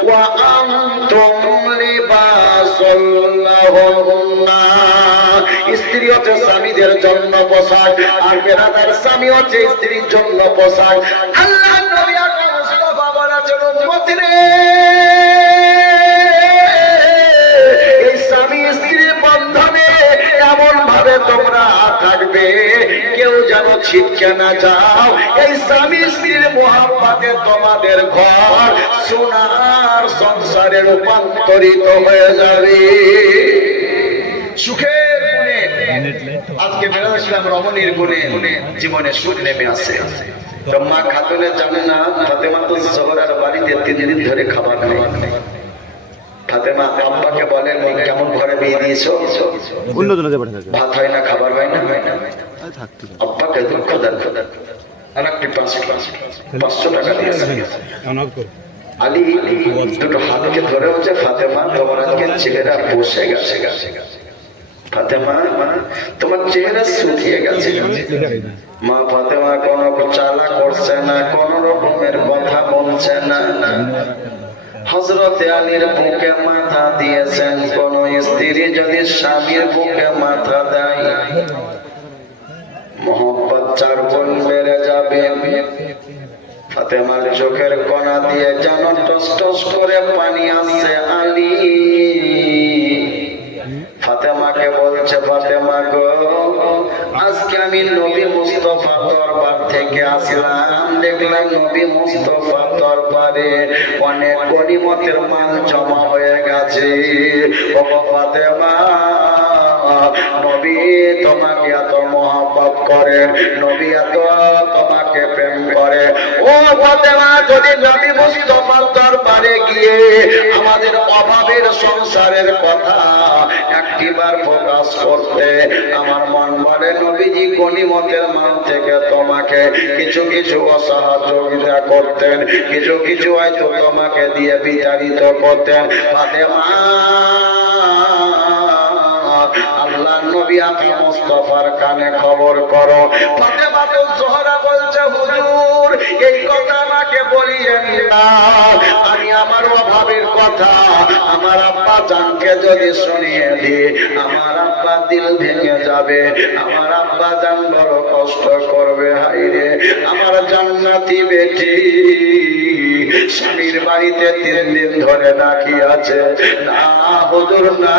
ওয়া আনতুম লিবাসুল লাহুন্না। স্ত্রী হচ্ছে স্বামীদের জন্য পোশাক, আর বেরাদার স্বামী হচ্ছে স্ত্রীর জন্য পোশাক। আল্লাহ নবী আকরাম মুস্তাফা বলেছেন, উম্মত রে, এই স্বামী স্ত্রীর বন্ধনে এমন ভাবে তোমরা থাকবে কেউ যেন ছিটকে না যাও। এই স্বামী স্ত্রীর মোহাব্বতে তোমাদের ঘর সোনার সংসারে রূপান্তরিত হয়ে যাবে। সুখের গুণে আজকে বেড়াচ্ছিলাম, রমণীর গুণে জীবনে সুখ নেমে আসে। মা খাতুনে জানে না ফাতেমা তো শহরের বাড়িতে 3 দিন ধরে খাবার নেই। ফাতেমা আব্বাকে বলে, কেমন ঘরে বিয়ে দিয়েছো? ভাত হয় না, খাবার হয় না। আব্বাকে দুঃখ দেন, আর একটি 500 টাকা দিয়েছে। আলী দুটো হাতকে ধরে হচ্ছে, ফাতেমা তোমার আজকে ছেলেরা বসে গেছে। ফাতেমা তোমার চেহারা শুকিয়ে গেছে। মা ফাতেমা কোনো চালা করছে না, কোন রকমের কথা বলছে না। হযরতে আলীর বুকে মাথা দিয়েছেন। কোন স্ত্রী যদি স্বামীর বুকে মাথা দেয়, মোহব্বত 4 গুণ বেড়ে যাবে। ফাতেমার চোখের কোণা দিয়ে যেন টস টস করে পানি আসছে। আলী ফাতেমাকে বলছে, ফাতেমা গো, আজকে আমি নবী মুস্তাফা দরবার থেকে আসলাম, দেখলাম নবী মুস্তাফা দরবারে অনেক গনিমতের মাল জমা হয়ে গেছে। ও ফাতেমা, নবী তোমাকে এত মহব্বত করে, নবী এত তোমাকে প্রেম করে। ও ফাতেমা, যদি নবী মুস্তাফার দরবারে গিয়ে আমাদের অভাবের সংসারের কথা একটিবার প্রকাশ করতে, আমার মন বলে নবীজি গনিমতের মাল থেকে তোমাকে কিছু কিছু অসহযোগিতা করতেন, কিছু কিছু হয়তো তোমাকে দিয়ে বিতাড়িত করতেন। ফাতেমা, আল্লাহ নবী আকরাম মুস্তাফার কানে খবর করো। ফাতেমা তো জোহরা বলছে, হুজুর এই কথা আমাকে বলিয়েন না, আমি আমার অভাবের কথা আমার আব্বা জানকে যদি শুনিয়ে দিই, আমার আব্বা দিল ভেঙে যাবে, আমার আব্বা জান বড় কষ্ট করবে। হায়রে, আমার জান্নাতি বেটি স্বামীর বাড়িতে 3 দিন ধরে ডাকি আছে। না হুজুর না,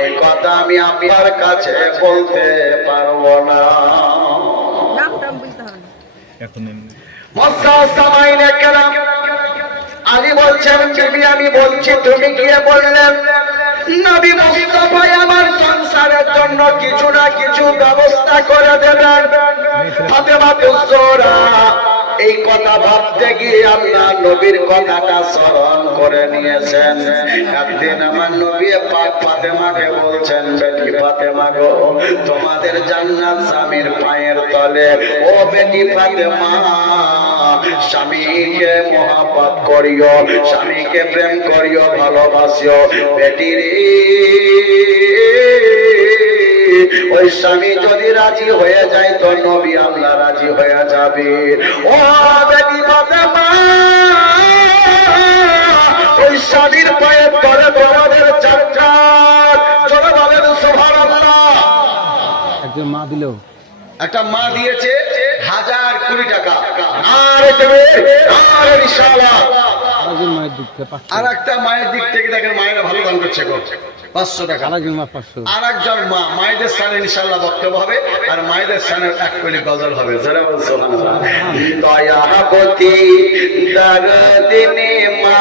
এই কথা আমি আপনার কাছে বলতে পারবো না। আলী বলছেন, আমি বলছি, তুমি গিয়ে বললেন নবী মুস্তাফা আমার সংসারের জন্য কিছু না কিছু ব্যবস্থা করে দেবেন। ফাতেমা তুজোরা এই কথা ভাবতে গিয়ে আল্লাহ নবীর কথাটা স্মরণ করে নিয়েছেন। একদিন আমার নবী পাক ফাতেমাকে বলছেন, বেটি ফাতেমা গো, তোমাদের জান্নাত স্বামীর পায়ের তলে। ও বেটি ফাতেমা, স্বামীকে মহব্বত করিও, স্বামীকে প্রেম করিও, ভালোবাসিও। বেটি রে, ওই স্বামী যদি রাজি হয়ে যায় তো নবী আল্লাহ রাজি হয়ে যাবে। ও বেটি ফাতেমা, ওই স্বামীর পায়ের তলে তোমাদের জান্নাত। চলো বলেন সুবহানাল্লাহ। একজন মা দিল, একটা মা দিয়েছে 1020 টাকা, আর ইনশাআল্লাহ আরেকজন মায়ের দিক থেকে 500, আর একটা মায়ের দিক থেকে দেখেন মায়েরা ভালো দান করছে, 500 টাকা। আরেকজন মা 500, আর একজন মা, মায়েদের স্থানে ইনশাআল্লাহ বক্তব্য হবে, আর মায়েদের স্থানে 1 কলি গজল হবে। যারা বলছো দয়াবতী দরদিনী মা,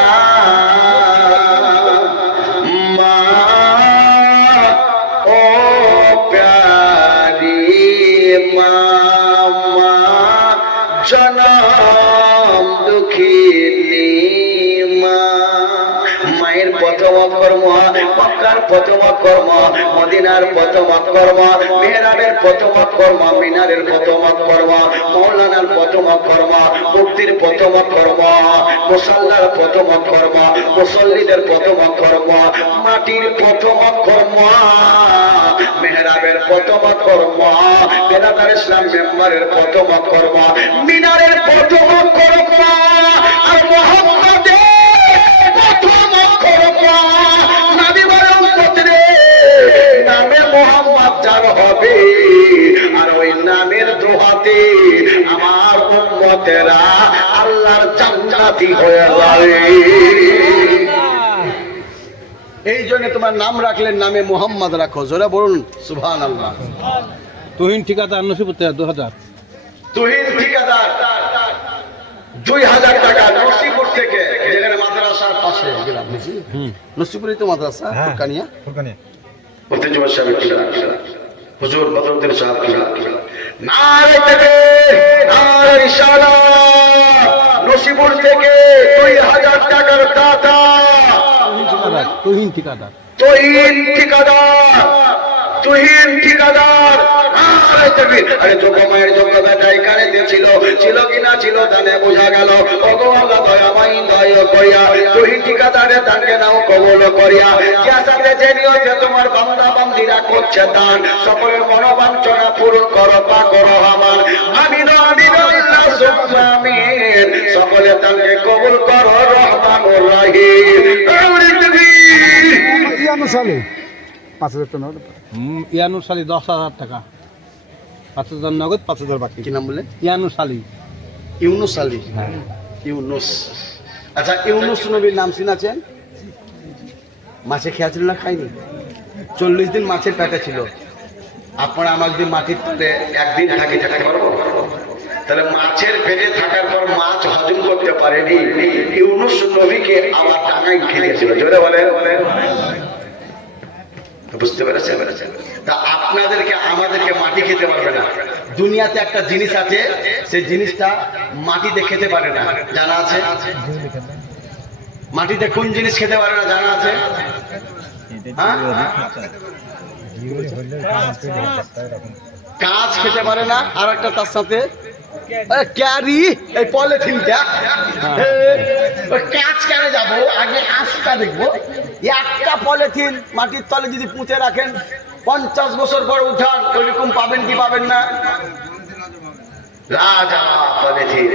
মক্কার প্রথম কর্ম, মদিনার প্রথম কর্ম, মেহরাবের প্রথম কর্ম, মিনারের প্রথম কর্ম, মৌলানার প্রথম কর্ম, মুক্তির প্রথম কর্ম, মুসাল্লার প্রথম কর্ম, মুসল্লিদের প্রথম কর্ম, মাটির প্রথম কর্ম, মেহরাবের প্রথম কর্ম, বেলাদার ইসলাম মেম্বারের প্রথম কর্ম, মিনারের প্রথম কর্ম, আর মুহাম্মাদের প্রথম কর্ম। নবী বলেন পুত্রে নামে মুহাম্মদ যার হবে আর ওই নামের দোহাতে আমার উম্মতেরা আল্লাহর জান্নাতি হয়ে যাবে। এই জন্য তোমার নাম রাখলেন নামে মোহাম্মদ রাখো, জোরে বলুন সুবহানাল্লাহ। তুহিন ঠিকাদার নসিপুর 2000। তুহিন ঠিকাদার 2000 টাকা নসিপুর থেকে, যেখানে মাদ্রাসার পাশে গেলাম নসিপুরই তো মাদ্রাসা ফুরকানিয়া। মুফতি সাহেব কি হুজুর বদরুদ্দিন সাহেব কি নারে তাকবীর, নারে রিসালাত, নসিপুর থেকে 2000 টাকার দাতা তুহিন ঠিকাদার। তুহিন ঠিকাদার, তুহিন ঠিকাদার, নারে তাকবীর। আরে যোগমায়ের যোগ্যতা এখানে ছিল, ছিল কিনা ছিল জানে বোঝা গেল। ওগো আল্লাহ দয়াময় দয়া করিয়া তুহিন ঠিকাদারের দানকে নাও কবুল করিয়া, কিয়াসাতে যে নিয়তে তোমার বান্দা বান্দীরা করছে দান, সকলের মনোবাঞ্ছনা পূরণ করো পা করো আমার। আমিন আমিন আল্লাহ সুবহানাহু আমিন। সকলে দানকে কবুল করো রহমানুর রহিম। নারে তাকবীর। ইয়ানুর সালি 10,000 টাকা, 5,000 নগদ, 5,000 বাকি। কি নাম বললেন? ইয়ানুর সালি। ইউনুস আলী। ইউনুস। আচ্ছা, ইউনুস নবীর নাম শুনেছেন? মাছে খেয়েছিল না খায়নি? 40 দিন মাছের পেটে ছিল। আপনারা আমার যদি মাটির তলে একদিন থাকতে পারবো? তাহলে মাছের পেটে থাকার পর মাছ হজম করতে পারেনি, ইউনুস নবীকে আবার ডাঙায় খেলিয়েছিল। জোরে বলেন, বুঝতে পেরেছেন? তা আপনাদেরকে আমাদেরকে মাটি খেতে পারবে না। দুনিয়াতে একটা জিনিস আছে, সেই জিনিসটা মাটিতে খেতে পারে না, জানা আছে? মাটিতে কোন জিনিস খেতে পারে না জানা আছে? হ্যাঁ? কাঁচ খেতে পারে না, আর একটা তার সাথে ক্যারি, এই পলিথিনটা। কাঁচ কেন যাবো, আগে আঁশটা দেখবো। একটা পলিথিন মাটির তলে যদি পুঁতে রাখেন, 50 বছর পর উঠান, ওইরকম পাবেন কি পাবেন না? রাজা পলিথিন।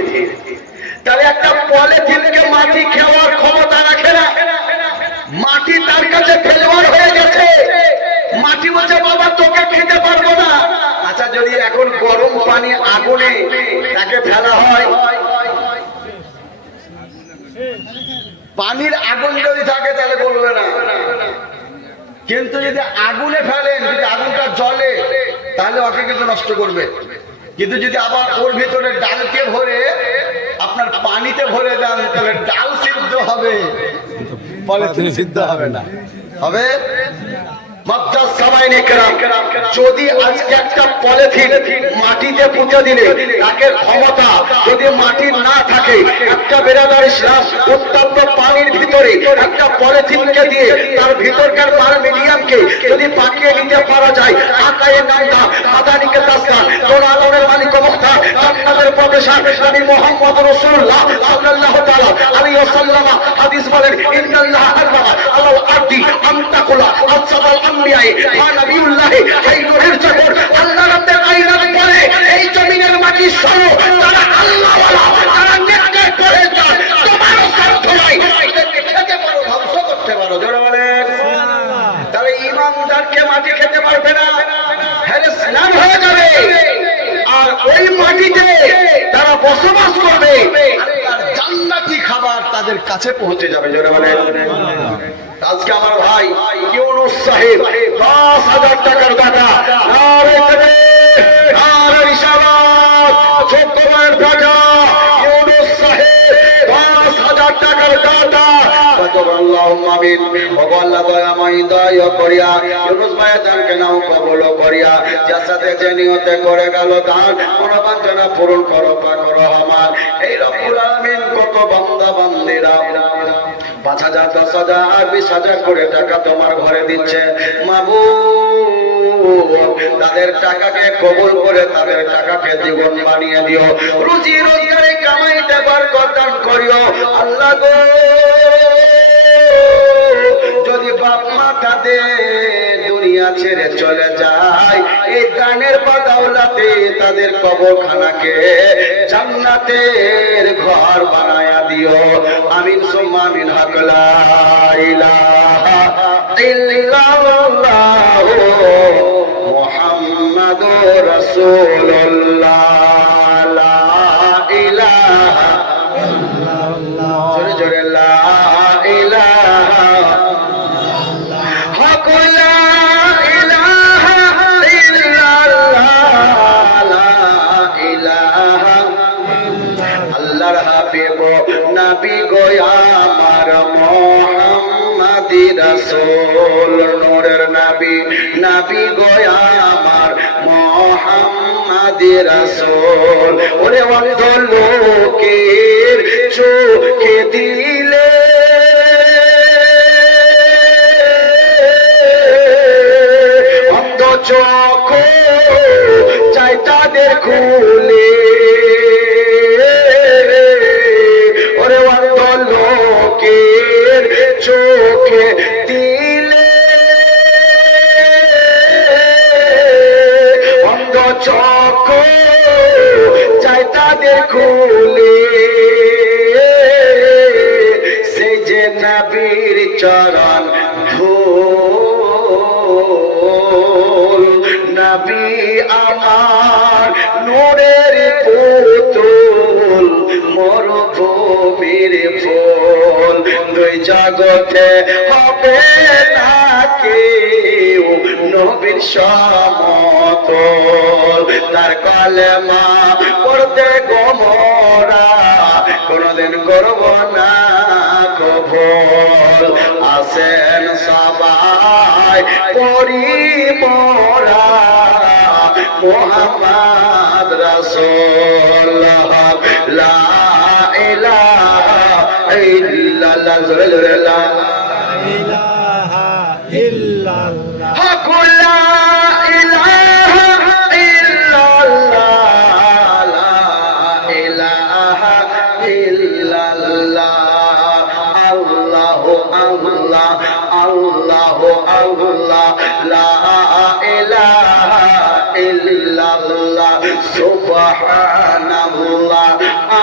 তাহলে একটা পলিথিনকে মাটি খাওয়ার ক্ষমতা রাখে না, মাটি তার কাছে ফেলোয়ার হয়ে গেছে। মাটি বলছে বাবা তোকে খেতে পারবো না। আচ্ছা, যদি এখন গরম পানি আগুনে তাকে ফেলা হয়, পানির আগুন যদি থাকে তাহলে বলবে না, কিন্তু যদি আগুনে ফেলেন, যদি আগুনটা জ্বলে তাহলে ওকে কিন্তু নষ্ট করবে। কিন্তু যদি আবার ওর ভিতরে ডালকে ভরে আপনার পানিতে ভরে দেন, তাহলে ডাল সিদ্ধ হবে, পলিথিন সিদ্ধ হবে না। হবে? যদি আজকে একটা পলিথিন মাটিতে পুঁতে দিলে তাকে ক্ষমতা যদি মাটির না থাকে, একটা বেরাদার ইসলাম উত্তপ্ত পানির ভিতরে একটা পলিথিনকে দিয়ে তার ভিতরকার পার মিডিয়ামকে যদি পাকিয়ে নিতে পারা যায়, আকায়ে নামদা মাদানিকে তাসকার কোন আলমের মালিক মুখতার জান্নাতের প্রবেশার নবী মুহাম্মদ রাসূলুল্লাহ সাল্লাল্লাহু তাআলা আলাইহি ওয়াসাল্লাম হাদিস বলেন, ইন্নাল্লাহ আরবাআ আলাল আরদি আমতাকুলা আসসাবাল আম্বিয়ায়ে ওয়া নবিয়ুল্লাহি হাইয়ুর জাবর। আল্লাহ রাব্বুল আলামিন বলে এই জমিনের মাটি সরো, তারা আল্লাহ ওয়ালা, তারা নেককার পরেজগার, তোমারও সাধ্য নাই এদেরকে খেতে পারো, ধ্বংস করতে পারো। জোরে বলেন। তাহলে ঈমানদারকে মাটি খেতে পারবে না, হেরেসলাম হয়ে যাবে। আর ওই মাটিতে তারা বসবাস করবে, জান্নাতি খাবার তাদের কাছে পৌঁছে যাবে। জোরে বলেন। আজকে আমার ভাই ইউনুস সাহেব 10,000 টাকার দাতা, নারে তাকবীর, নারে রিসালাত, যোগ্যমানের দাতা ইউনুস সাহেব 10,000 টাকার দাতা। আল্লাহুম্মা আমিন। ওগো আল্লাহ দয়াময় দয়া করিয়া ইউনুস ভাইয়ের দানকে নাও কবুল করিয়া, যার সাথে যে নিয়তে করে গেল দান, মনোবাঞ্ছনা পূরণ করো পা করো আমার। এই রব্বুল আলামিন কত বান্দা বান্দিরা 5,000, 10,000, 20,000 করে টাকা তোমার ঘরে দিচ্ছে, মাবুদ তাদের টাকাকে কবুল করে তাদের টাকাকে দ্বিগুণ বানিয়ে দিও, রুজি রোজগারে কামাইতে বরকত দান করিও আল্লাহ গো। যদি বাপ মা তাদের দুনিয়া ছেড়ে চলে যায়, এই গানের বাদাওলাতে তাদের কবরখানাকে জান্নাতের ঘর বানায়া দিও, আমিন সুম্মা আমিন। হক লা ইলাহা ইল্লাল্লাহ মুহাম্মাদুর রাসূলুল্লাহ, লা ইলাহা ইল্লাল্লাহ, জোরে জোরে লা ইলাহা হক লা ইলাহা ইল্লাল্লাহ, লা ইলাহা আল্লাহর হাবিব নবী গো আমার মুহাম্মাদি রাসূল, নূরের নবী নবী গো আমার মুহাম্মাদি রাসূল, ওরে অন্ধ লোকের চোখে দিলে অন্ধ চোখ চাই তাদের খুলে, ওরে অন্ধ লোকের চোখে দিলে অন্ধ চোখ চাই তাদের খুলে, সেই যে নবীর চরণ ধুল, নবী আমার নূরের পুতুল, মরুভূমির ফুল, দুই জগতে হবে না কেউ নবীর সমতল, তার কলেমা পড়তে গোমরা কোনদিন করব না কবুল, আসেন সবাই পড়ি মোরা মুহাম্মদ রাসূলুল্লাহ, লা ইলাহা ইল্লাল্লাহ, জোরে জোরে লা ইলাহা ইল্লাল্লাহ, হক লা ইলাহা ইল্লাল্লাহ, লা ইলাহা ইল্লাল্লাহ, আল্লাহু আল্লাহ, আল্লাহু আল্লাহ, লা ইলাহা ইল্লাল্লাহ, সুবহানাল্লাহ,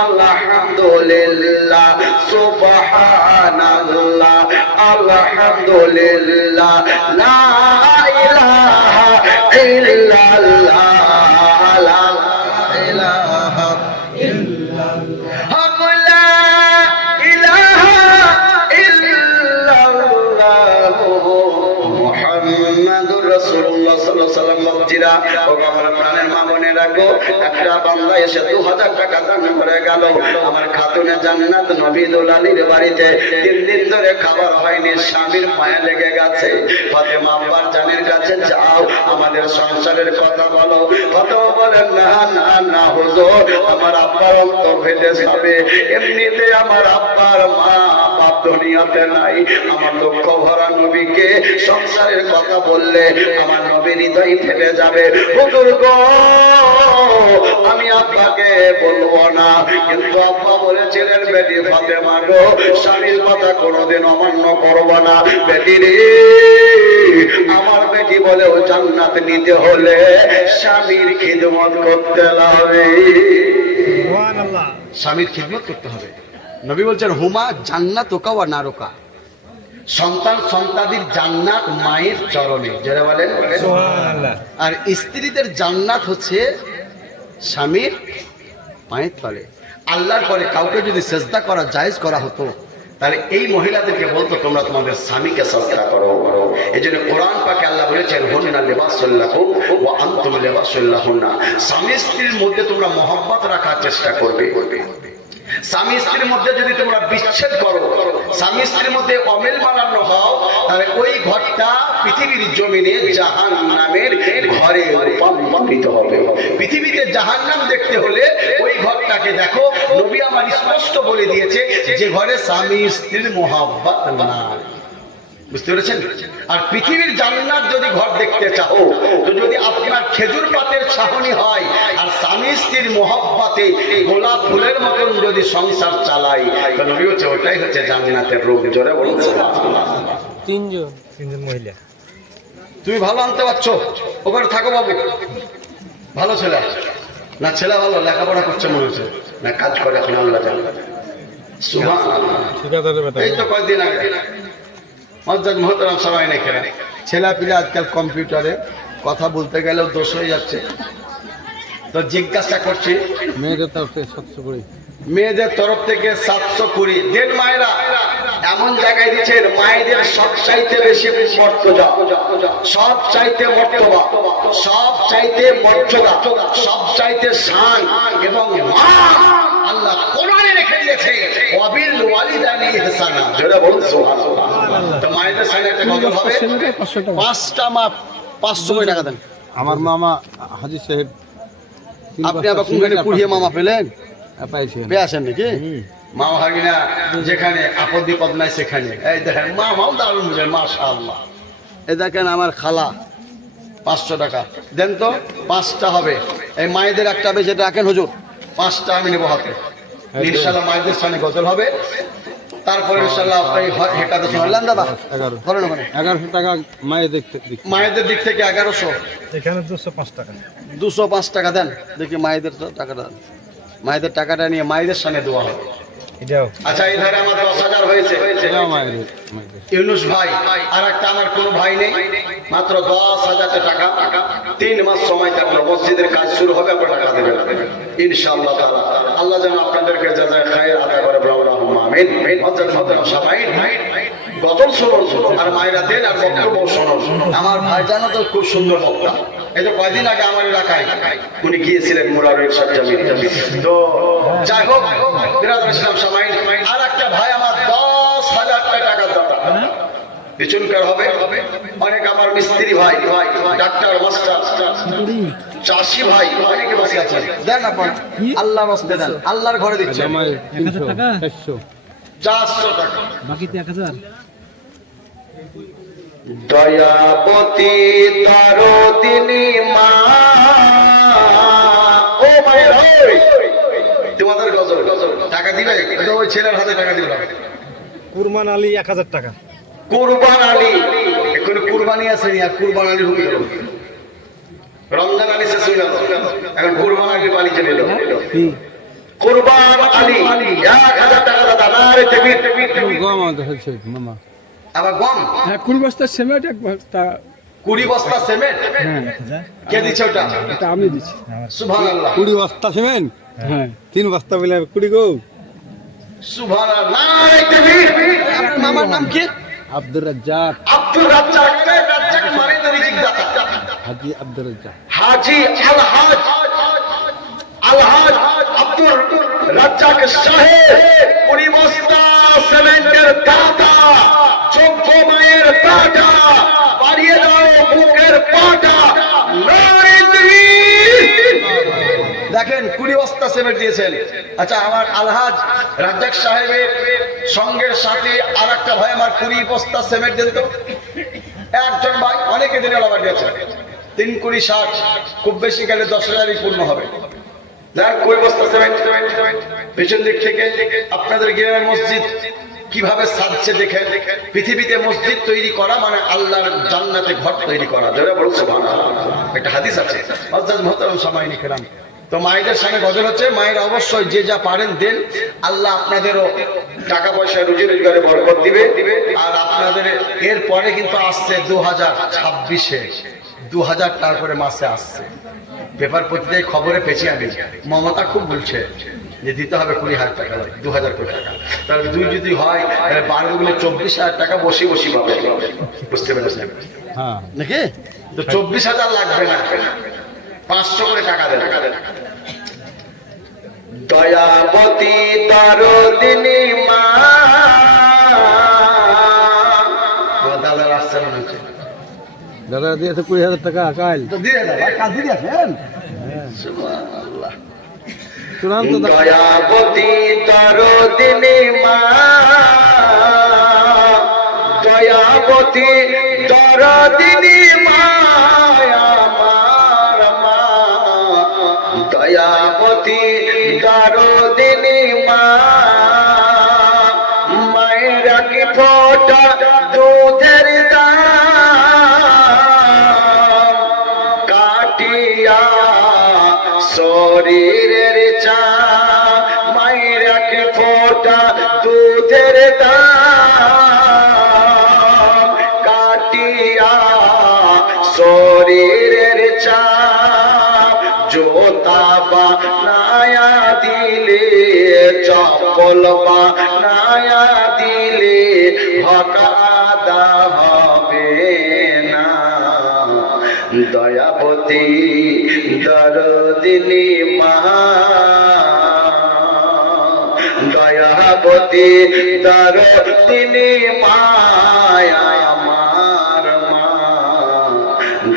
আলহামদুলিল্লাহ, সুবহানাল্লাহ, আলহামদুলিল্লাহ, লা ইলাহা ইল্লাল্লাহ, লা ইলাহা ইল্লাল্লাহ, হক লা ইলাহা ইল্লাল্লাহ মুহাম্মাদুর রাসূলুল্লাহ সাল্লাল্লাহু আলাইহি ওয়াসাল্লাম। মসজিদা ও আমার প্রাণের মা বোনেরা গো, একটা বান্দা এসে 2000 টাকা দান করে গেল আমার খাতুনে জান্নাত নবীদুল আলীর বাড়িতে, 3 দিন ধরে খাবার হয়নি, স্বামীর মায়া লেগে গেছে, ফাতেমা আব্বার জানের কাছে যাও আমাদের সংসারের কথা বলো, ফাতেমা বলেন না না না হুজুর, আমার আব্বার অন্তর ফেটে যাবে, এমনিতে আমার আব্বার মা বাপ দুনিয়াতে নাই, আমার দুঃখ ভরা নবীকে সংসারের কথা বললে আমার নবীর হৃদয় ফেটে যাবে, হুজুর গো আমি আব্বাকে বলবো না, কিন্তু আব্বা বলেছিলেন বেটি ফাতেমা গো স্বামীর কথা কোনোদিন অমান্য করবো না, বেটি রে আমার বেটি বলেও জান্নাত নিতে হলে স্বামীর খিদমত করতে হবে, সুবহানাল্লাহ, স্বামীর খিদমত করতে হবে। নবী বলছেন হুমা জান্নাত ওকা ওয়া নারুকা, সন্তান সন্তাদির জান্নাত মায়ের চরণে, যারা বলেন সুবহানাল্লাহ, আর স্ত্রীদের জান্নাত হচ্ছে স্বামীর পায়ের তলে। আল্লাহর পরে কাউকে যদি সেজদা করা জায়েজ করা হতো তাহলে এই মহিলাদেরকে বলতো তোমরা তোমাদের স্বামীকে সেজদা করো। এই জন্য কোরআন পাকে আল্লাহ বলেছেন হুন্না লিবাসুল লাকুম ওয়া আনতুম লিবাসুল লাহুন্না, স্বামী স্ত্রীর মধ্যে তোমরা মহব্বত রাখার চেষ্টা করবে। স্বামী স্ত্রীর মধ্যে যদি তোমরা বিচ্ছেদ করো, স্বামী স্ত্রীর মধ্যে অমিল বানানো হও, তাহলে ওই ঘরটা পৃথিবীর জমিনে জাহান্নামের ঘরে রূপান্তরিত হবে। পৃথিবীতে জাহান্নাম দেখতে হলে ওই ঘরটাকে দেখো। নবী আমার স্পষ্ট বলে দিয়েছে যে ঘরে স্বামী স্ত্রীর মোহাব্বত নাই। বুঝতে পেরেছেন? আর পৃথিবীর জান্নাত যদি ঘর দেখতে চাও, তো যদি আপনার খেজুর পাতের ছাহনি হয় আর স্বামী স্ত্রীর মোহাব্বতে গোলাপ ফুলের মতন যদি সংসার চালাই, তো নবী হচ্ছে ওটাই হচ্ছে জান্নাতের রূপ। জোরে বলছে তিনজন মহিলা। তুমি ভালো আনতে পারছো, ওখানে থাকো বাবু। ভালো ছেলে না? ছেলে ভালো লেখাপড়া করছে মনে হচ্ছে না, কাজ করে এখন আল্লাহ জানে। সুবহানাল্লাহ। এই তো কয়েকদিন আগে সবাই নাকি ছেলে পিলে আজকাল কম্পিউটারে কথা বলতে গেলেও দোষ হয়ে যাচ্ছে। তো জিজ্ঞাসা করছি, মেয়েদের তরফ থেকে 700 করে, মেয়েদের তরফ থেকে 720 দেন। মায়েরা এমন জায়গায় দিচ্ছেন, মায়েদের সব চাইতে বেশি মর্যাদা, সব চাইতে মর্যাদা, সব চাইতে মর্যাদা, সব চাইতে শান। এবং মা আল্লাহ কোরআনে রেখে দিয়েছে ওয়াবিল ওয়ালিদাইনি ইহসানা। যারা বলুন সুবহানাল্লাহ। তো মায়েদের শানে একটা গজল হবে 500 টাকা। 5টা মা 500 টাকা দেন। আমার মামা হাজি সাহেব, আপনি আবার কোনখানে পুড়িয়ে মামা পেলেন? পাইছি পেয়ে আসেন নাকি? মামা ভাগিনা যেখানে আপদ বিপদ নাই সেখানে। এই দেখেন মামাও দারুণ বুঝেন, মাশাআল্লাহ। এই দেখেন আমার খালা 500 টাকা দেন তো। 5টা হবে। এই মায়েদের একটা বেশি রাখেন হুজুর, 5টা আমি নেবো হাতে। ইনশাআল্লাহ মায়েদের সামনে গজল হবে, তারপরে ইনশাআল্লাহ এই একাদশী হলেন দাদা 1100 টাকা মায়েদের মায়েদের দিক থেকে 1100। এখানে 205 টাকা। 205 টাকা দেন দেখি। মায়েদের টাকাটা দেন। মায়েদের টাকাটা নিয়ে মায়েদের সামনে দেওয়া হবে। এটাও আচ্ছা, এই ধারে আমার 10,000 হয়েছে। এটাও মায়েদের। ইউনুস ভাই আর একটা আমার কোনো ভাই নেই, মাত্র 10,000 টাকা। 3 মাস সময় থাকলো, মসজিদের কাজ শুরু হবে, আপনার টাকা দেবেন ইনশাআল্লাহ তাআলা। আল্লাহ যেন আপনাদেরকে জাযায়ে খায়র আতা করে। আল্লাহুম্মা আমিন। হযরত মুহতারাম সবাই গজল শুনুন আর মায়েরা দেন আর বক্তব্য শুনুন। আমার ভাইজান তো খুব সুন্দর বক্তা। এই তো কয়দিন আগে আমার এলাকায় উনি গিয়েছিলেন মুরারের সজ্জামিন। তো যাই হোক বিরাদর ইসলাম সবাই, আর একটা ভাই আমার 10,000 টাকা দরকার। বিচুনকার হবে অনেক, আমার মিস্ত্রি ভাই, ডাক্তার, মাস্টার, চাষি ভাই অনেকে বসে আছেন। দেন আপনার আল্লাহ রাস্তে দেন, আল্লাহর ঘরে দিচ্ছেন। 1000 টাকা 400 400 টাকা বাকিতে 1000। দয়াবতী দরদিনী মা, ও মায়ের তোমাদের গজল টাকা দিবে, তো ওই ছেলের হাতে টাকা দিবে। কুরবান আলী 1000 টাকা। কুরবান আলী এখন কুরবানি আছে আর কুরবান আলী ঢুকে গেল। রমজান আলী শেষ হয়ে গেল, এখন কুরবান আলী পালি চলে এলো। কুরবান আলী 1000 টাকা দাদা। আরে তেবির গম আমাদের হচ্ছে মামা। আবার গম, হ্যাঁ 20 বস্তা সিমেন্ট, 1 বস্তা 20 বস্তা সিমেন্ট। হ্যাঁ কে দিচ্ছে ওটা? এটা আমি দিছি। সুবহানাল্লাহ। 20 বস্তা সিমেন্ট, হ্যাঁ 3 বস্তা বলে 20 গো। সুবহানাল্লাহ। নারে তাকবীর। আপনার মামার নাম কি? আব্দুর রাজ্জাক। আব্দুর রাজ্জাক। রাজ্জাক মানে তো রিজিক দাতা। হাজি আব্দুর রাজ্জাক। হাজি আলহাজ আব্দুর রাজ্জাক সাহেব 20 বস্তা সিমেন্টের দাতা। যোগ্য মায়ের টাকা বাড়িয়ে দাও বুকের পাটা। নারে তাকবীর। দেখেন 20 বস্তা সিমেন্ট দিয়েছেন। আচ্ছা, আমার আলহাজ রাজ্জাক সাহেবের সঙ্গের সাথে আর একটা ভাই আমার 20 বস্তা সিমেন্ট দেন তো। একজন ভাই অনেকে দিনে আবার দিয়েছে। 3 20 60, খুব বেশি গেলে 10,000ই পূর্ণ হবে। দেখ 20 বস্তা সিমেন্ট। পেছন দিক থেকে আপনাদের গ্রামের মসজিদ কিভাবে সাজছে দেখেন। পৃথিবীতে মসজিদ তৈরি করা মানে আল্লাহর জান্নাতে ঘর তৈরি করা। যারা বলছে সুবহানাল্লাহ। একটা হাদিস আছে। হযরত মুহতারাম সামাইনি কেরাম। তো মায়েদের সামনে গজল হচ্ছে, মায়েরা অবশ্যই যে যা পারেন দেন। আল্লাহ আপনাদেরও টাকা পয়সা রুজি রোজগারে বরকত দিবে। আর আপনাদের এর পরে কিন্তু আসছে 2026-এ 2000 তারপরে মাসে আসছে। পেপার পত্রিকায় খবরে পেছি আমি, মমতা খুব বলছে যে দিতে হবে 20,000 টাকা, 2000 কোটি টাকা। তাহলে 2 যদি হয় তাহলে 12 গুলো 24,000 টাকা বসে পাবে। বুঝতে পেরেছেন হ্যাঁ নাকি? তো 24,000 লাগবে না, 500 করে টাকা দেন। দয়াবতী দরদিনী মা, আমার দাদার আসছে মনে হচ্ছে। দাদা দিয়েছে 20,000 টাকা কাল। তো দিয়ে দাও, ভাই, কাল দিয়ে দিয়েছেন? সুবহানাল্লাহ। চূড়ান্ত দয়াবতী দরদিনী মা, দয়াবতী দরদিনী মা, আমার মা, দয়াবতী দরদিনী মা, মায়ের কি ফোঁটা দুধের দাম কাটিয়া শরীরের চাপ, মায়ের এক ফোঁটা দুধের দাম কাটিয়া শরীরের চাপ, জোতা বানায়া দিলে, চপ্পল বানায়া দিলে হক আদা হবে না। দয়াবতী দরদিনী মা, দয়াবতী দরদিনী মা, আমার মা,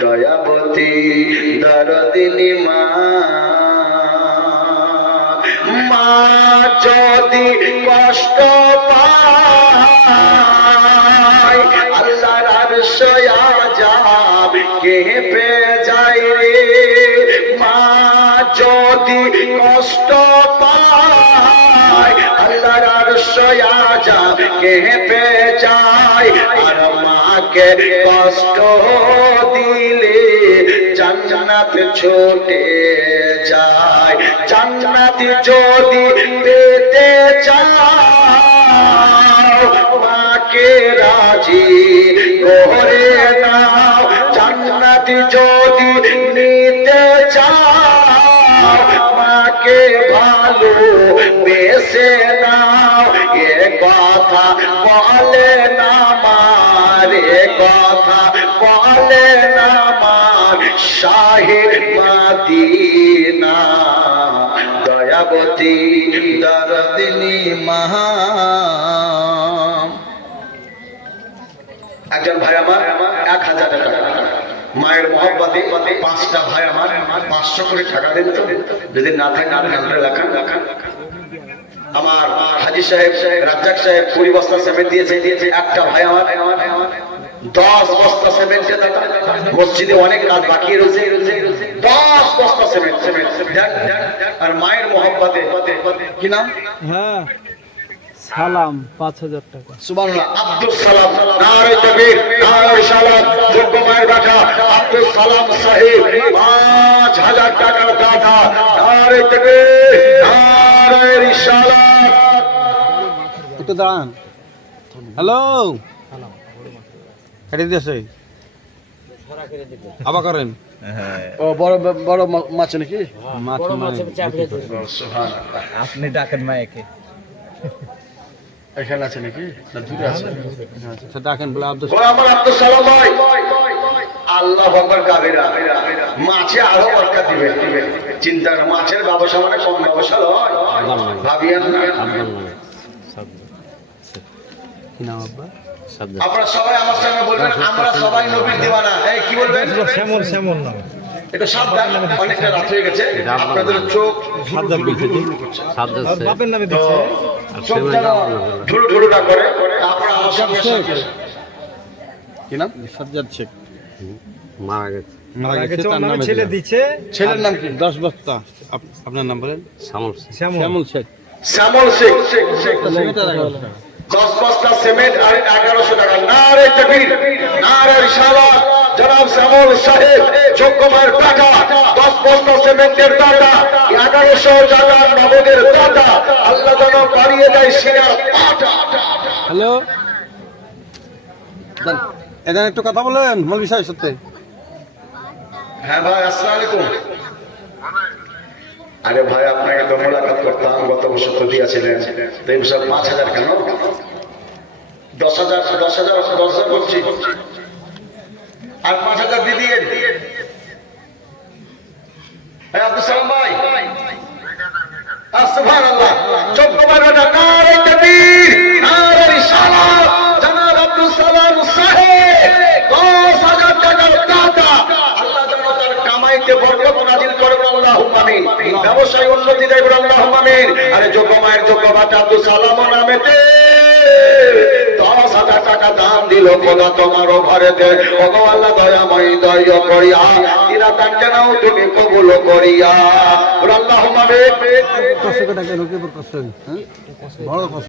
দয়াবতী দরদিনী মা। মা যদি কষ্ট পায়, আল্লাহর আরশ আযাব কেঁপে যায় রে। মা যদি কষ্ট পায়, আল্লাহর আরশ আযাব কেঁপে যায়। আর মাকে কষ্ট দিলে জান্নাত ছুটে যায়। জান্নাত যদি পেতে চাও, মাকে রাজি করে নাও। জান্নাত যদি নিতে চাও, মাকে ভালো বেসে নাও। এ কথা বলে না মার, এ কথা বলে না মার শাহে মদিনা, দয়াবতী দরদিনী মা। একজন ভাই আমার 1,000 টাকা, মায়ের মহব্বতে 5টা ভাই আমার 500 করে টাকা দেন তো, যদি না থাকে আপনি নামটা লেখান। আমার হাজী সাহেব, রাজ্জাক সাহেব 20 বস্তা সিমেন্ট দিয়েছে। একটা ভাই আমার 10 বস্তা সিমেন্টের টাকা, মসজিদে অনেক কাজ বাকি রয়েছে, 10 বস্তা সিমেন্ট। আর মায়ের মহব্বতে কি নাম? হ্যাঁ, সালাম 5,000 টাকা। সুবহানাল্লাহ। আব্দুল সালাম, নারে তাকবীর, নারে রিসালাত, যোগ্য মায়ের বেটা আব্দুল সালাম সাহেব 5,000 টাকার দাতা। নারে তাকবীর, নারে রিসালাত। একটু দাঁড়ান। হ্যালো, কেটে দিয়েছে, আবার করেন। ও বড় বড় মাছ নাকি? মাছ সুবহানাল্লাহ। আপনি ডাকেন মায়েকে। এখানে আছে নাকি? না দূরে আছে? ডাকেন বলে আব্দুল ও আমার আব্দুল সালাম ভাই, আল্লাহু আকবার কাবিরা, মাছে আরো বরকত দিবে। চিন্তা কর, মাছের ব্যবসা মানে কম ব্যবসা নয়, ভাবিয়েন না। কি নাম আব্বা? আপনারা সবাই আমার সঙ্গে বলবেন, আমরা সবাই নবীর দিওয়ানা। এই কি বলবেন? শ্যামল, শ্যামল নাম। এটা সাবধান, অনেকটা রাত হয়ে গেছে, আপনাদের চোখ বাপের নামে দিচ্ছে। চোখ যেন ঢুলু ঢুলুটা করে। আপনারা আমার সঙ্গে কি নাম? সাজ্জাদ শেখ মারা গেছে। মারা আগে গেছে, তো তার নামে নামে ছেলে দিলাম। দিচ্ছে। ছেলের নাম কি? 10 বস্তা। আপনার নাম বলেন? শ্যামল। শ্যামল শেখ। শ্যামল শেখ। সিমেন্টের 11,000 টাকা। 10 বস্তা সিমেন্ট আর 1100 টাকা। নারে তাকবীর, নারে রিসালাত, জনাব শ্যামল সাহেব যোগ্য মায়ের টাকা, 10 বস্তা সিমেন্টের দাতা, 1100 টাকা নগদের দাতা। আল্লাহ যেন বাড়িয়ে দেয় সিনার পাটা। হ্যালো, এখানে একটু কথা বলেন মৌলভী সাহেব সাথে। হ্যাঁ ভাই, আসসালামু আলাইকুম। আরে ভাই, আপনাকে তো মোলাকাত করতাম, গত বছর তো দিয়েছিলেন, তো এই বছর 5,000 কেন? 10,000 করছি, আর 5,000 দিয়ে দিয়ে। হ্যাঁ আব্দুল সালাম ভাই, আসতে উন্নতি দেয় বলে আল্লাহুম্মা আমিন। আরে যোগ্য মায়ের যোগ্য বাচ্চা আব্দুল সালাম নামেতে 10,000 টাকা দান দিল খোদা তোমারও ঘরেতে। ওগো আল্লাহ দয়াময় দয়া করিয়া তিরাতান যেন তুমি কবুল করিয়া বলে আল্লাহুম্মা আমিন। কষ্ট করে টাকা ঢুকে কষ্ট, হ্যাঁ বড় কষ্ট।